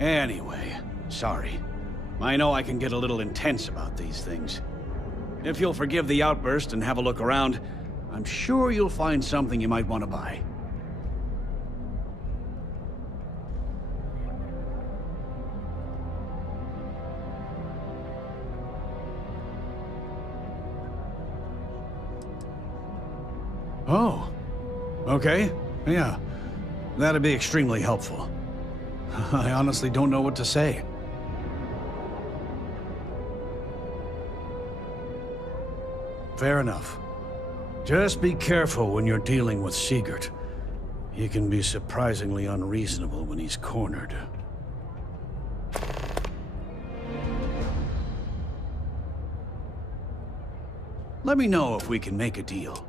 Anyway, sorry. I know I can get a little intense about these things. If you'll forgive the outburst and have a look around, I'm sure you'll find something you might want to buy. Oh, okay. Yeah, that'd be extremely helpful. I honestly don't know what to say. Fair enough. Just be careful when you're dealing with Siegert. He can be surprisingly unreasonable when he's cornered. Let me know if we can make a deal.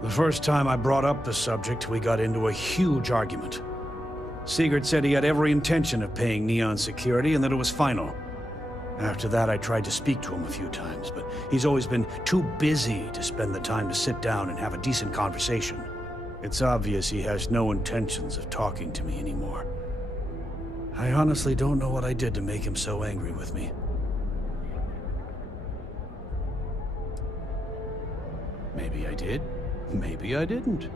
The first time I brought up the subject, we got into a huge argument. Sigurd said he had every intention of paying Neon security and that it was final. After that, I tried to speak to him a few times, but he's always been too busy to spend the time to sit down and have a decent conversation. It's obvious he has no intentions of talking to me anymore. I honestly don't know what I did to make him so angry with me. Maybe I did. Maybe I didn't.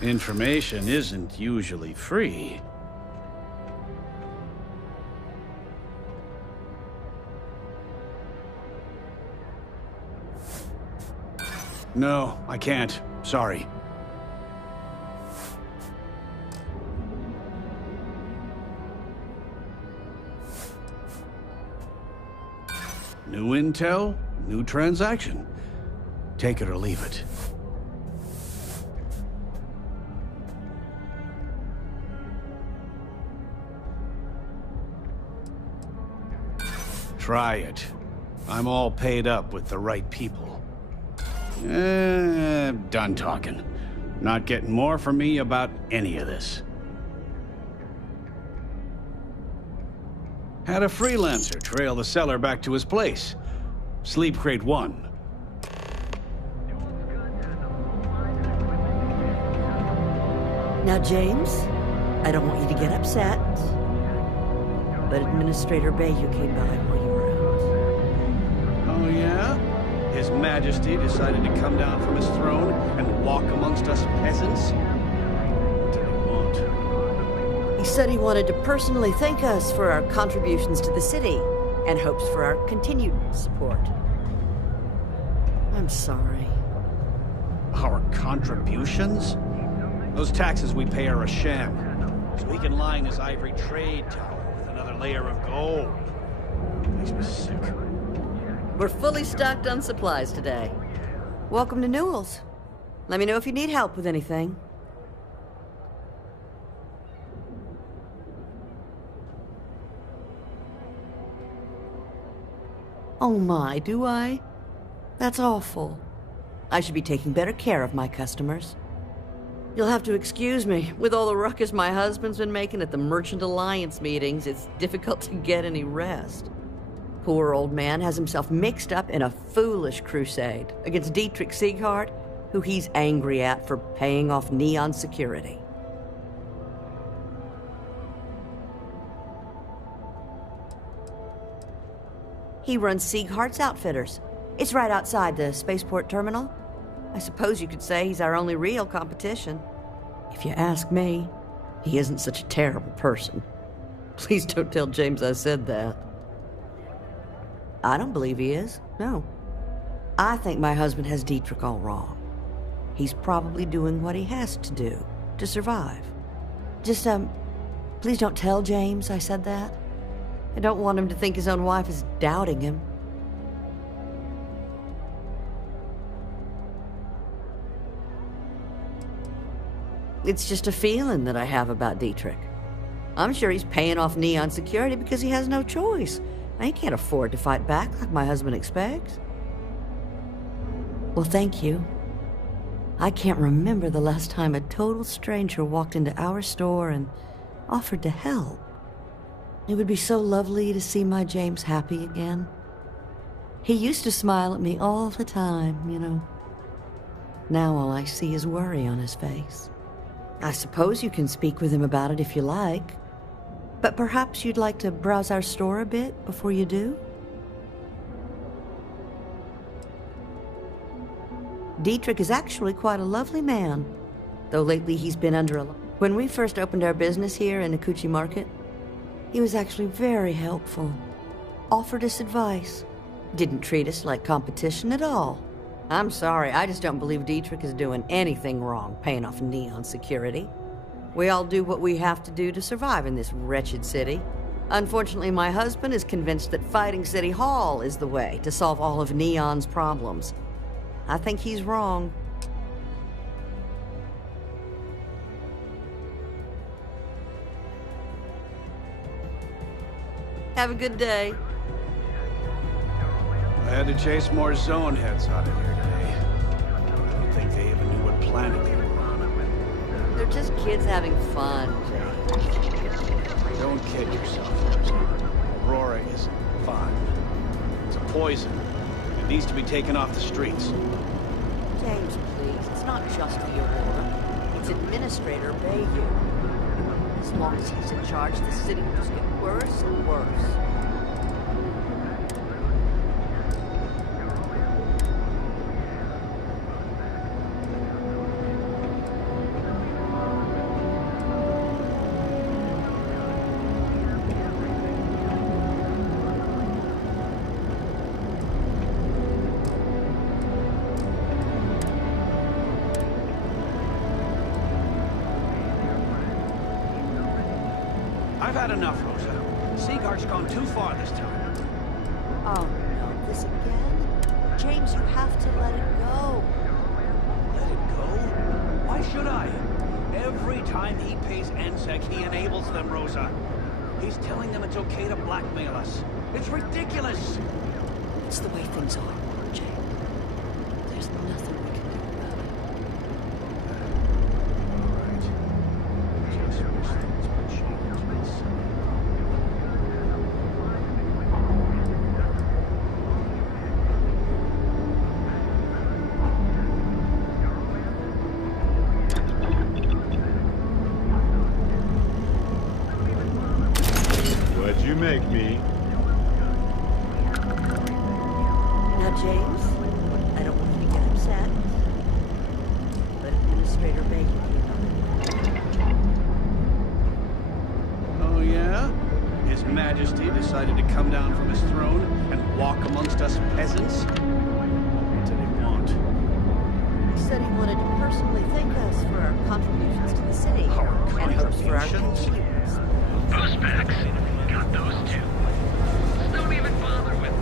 Information isn't usually free. No, I can't. Sorry. New intel, new transaction. Take it or leave it. Try it. I'm all paid up with the right people. Done talking. Not getting more from me about any of this. Had a freelancer trail the seller back to his place. Sleep Crate 1. Now, James, I don't want you to get upset, but Administrator Bayou came by while you were out. Oh, yeah? His Majesty decided to come down from his throne and walk amongst us peasants? What did he want? He said he wanted to personally thank us for our contributions to the city and hopes for our continued support. I'm sorry. Our contributions? Those taxes we pay are a sham, so he can line his ivory trade tower with another layer of gold. Makes me sick. We're fully stocked on supplies today. Welcome to Newell's. Let me know if you need help with anything. Oh my, do I? That's awful. I should be taking better care of my customers. You'll have to excuse me. With all the ruckus my husband's been making at the Merchant Alliance meetings, it's difficult to get any rest. Poor old man has himself mixed up in a foolish crusade against Dietrich Sieghart, who he's angry at for paying off Neon security. He runs Sieghart's Outfitters. It's right outside the spaceport terminal. I suppose you could say he's our only real competition. If you ask me, he isn't such a terrible person. Please don't tell James I said that. I don't believe he is, no. I think my husband has Dietrich all wrong. He's probably doing what he has to do to survive. Just, please don't tell James I said that. I don't want him to think his own wife is doubting him. It's just a feeling that I have about Dietrich. I'm sure he's paying off Neon security because he has no choice. He can't afford to fight back like my husband expects. Well, thank you. I can't remember the last time a total stranger walked into our store and offered to help. It would be so lovely to see my James happy again. He used to smile at me all the time, you know. Now all I see is worry on his face. I suppose you can speak with him about it if you like, but perhaps you'd like to browse our store a bit before you do? Dietrich is actually quite a lovely man, though lately he's been under a lot. When we first opened our business here in Akuchi Market, he was actually very helpful. Offered us advice. Didn't treat us like competition at all. I'm sorry, I just don't believe Dietrich is doing anything wrong paying off Neon security. We all do what we have to do to survive in this wretched city. Unfortunately, my husband is convinced that fighting City Hall is the way to solve all of Neon's problems. I think he's wrong. Have a good day. had to chase more zone heads out of here today. I don't think they even knew what planet they were on. They're just kids having fun. Don't kid yourself, Rosa. Aurora isn't fun. It's a poison. It needs to be taken off the streets. James, please. It's not just the Aurora. It's Administrator Bayou. As long as he's in charge, the city will just get worse and worse. I've had enough, Rosa. Seaguard's gone too far this time. Oh, no, this again? James, you have to let it go. Let it go? Why should I? Every time he pays NSEC, he enables them, Rosa. He's telling them it's okay to blackmail us. It's ridiculous! It's the way things are, Jay. There's nothing we can do about it. All right. Just wish things would change this. What'd you make me? Now, James, I don't want you to get upset, but Administrator Baker came on. Oh, yeah? His Majesty decided to come down from his throne and walk amongst us peasants? What did he want? He said he wanted to personally thank us for our contributions to the city and hopes for our continuance. Those packs. Got those too. Don't even bother with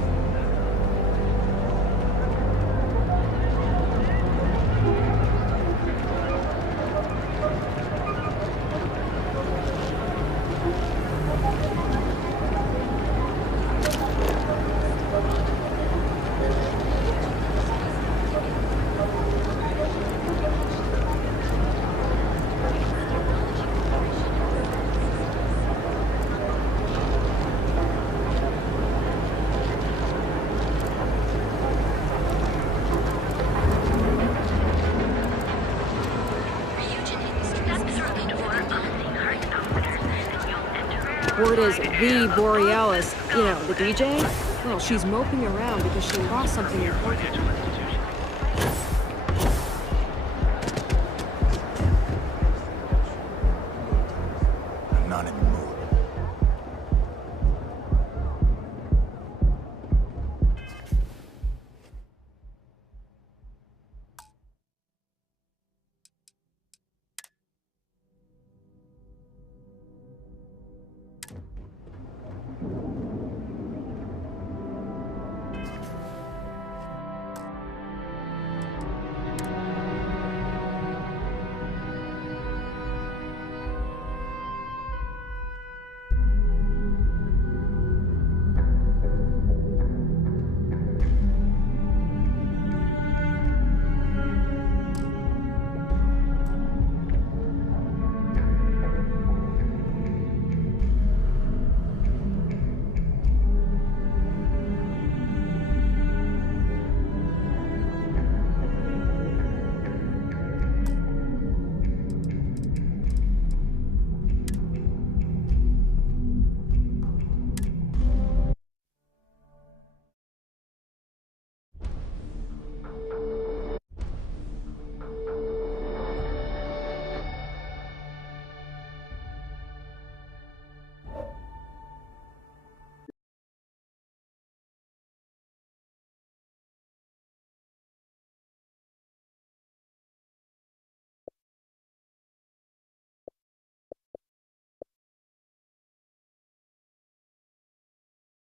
Word is the Borealis, you know, the DJ? Well, she's moping around because she lost something important.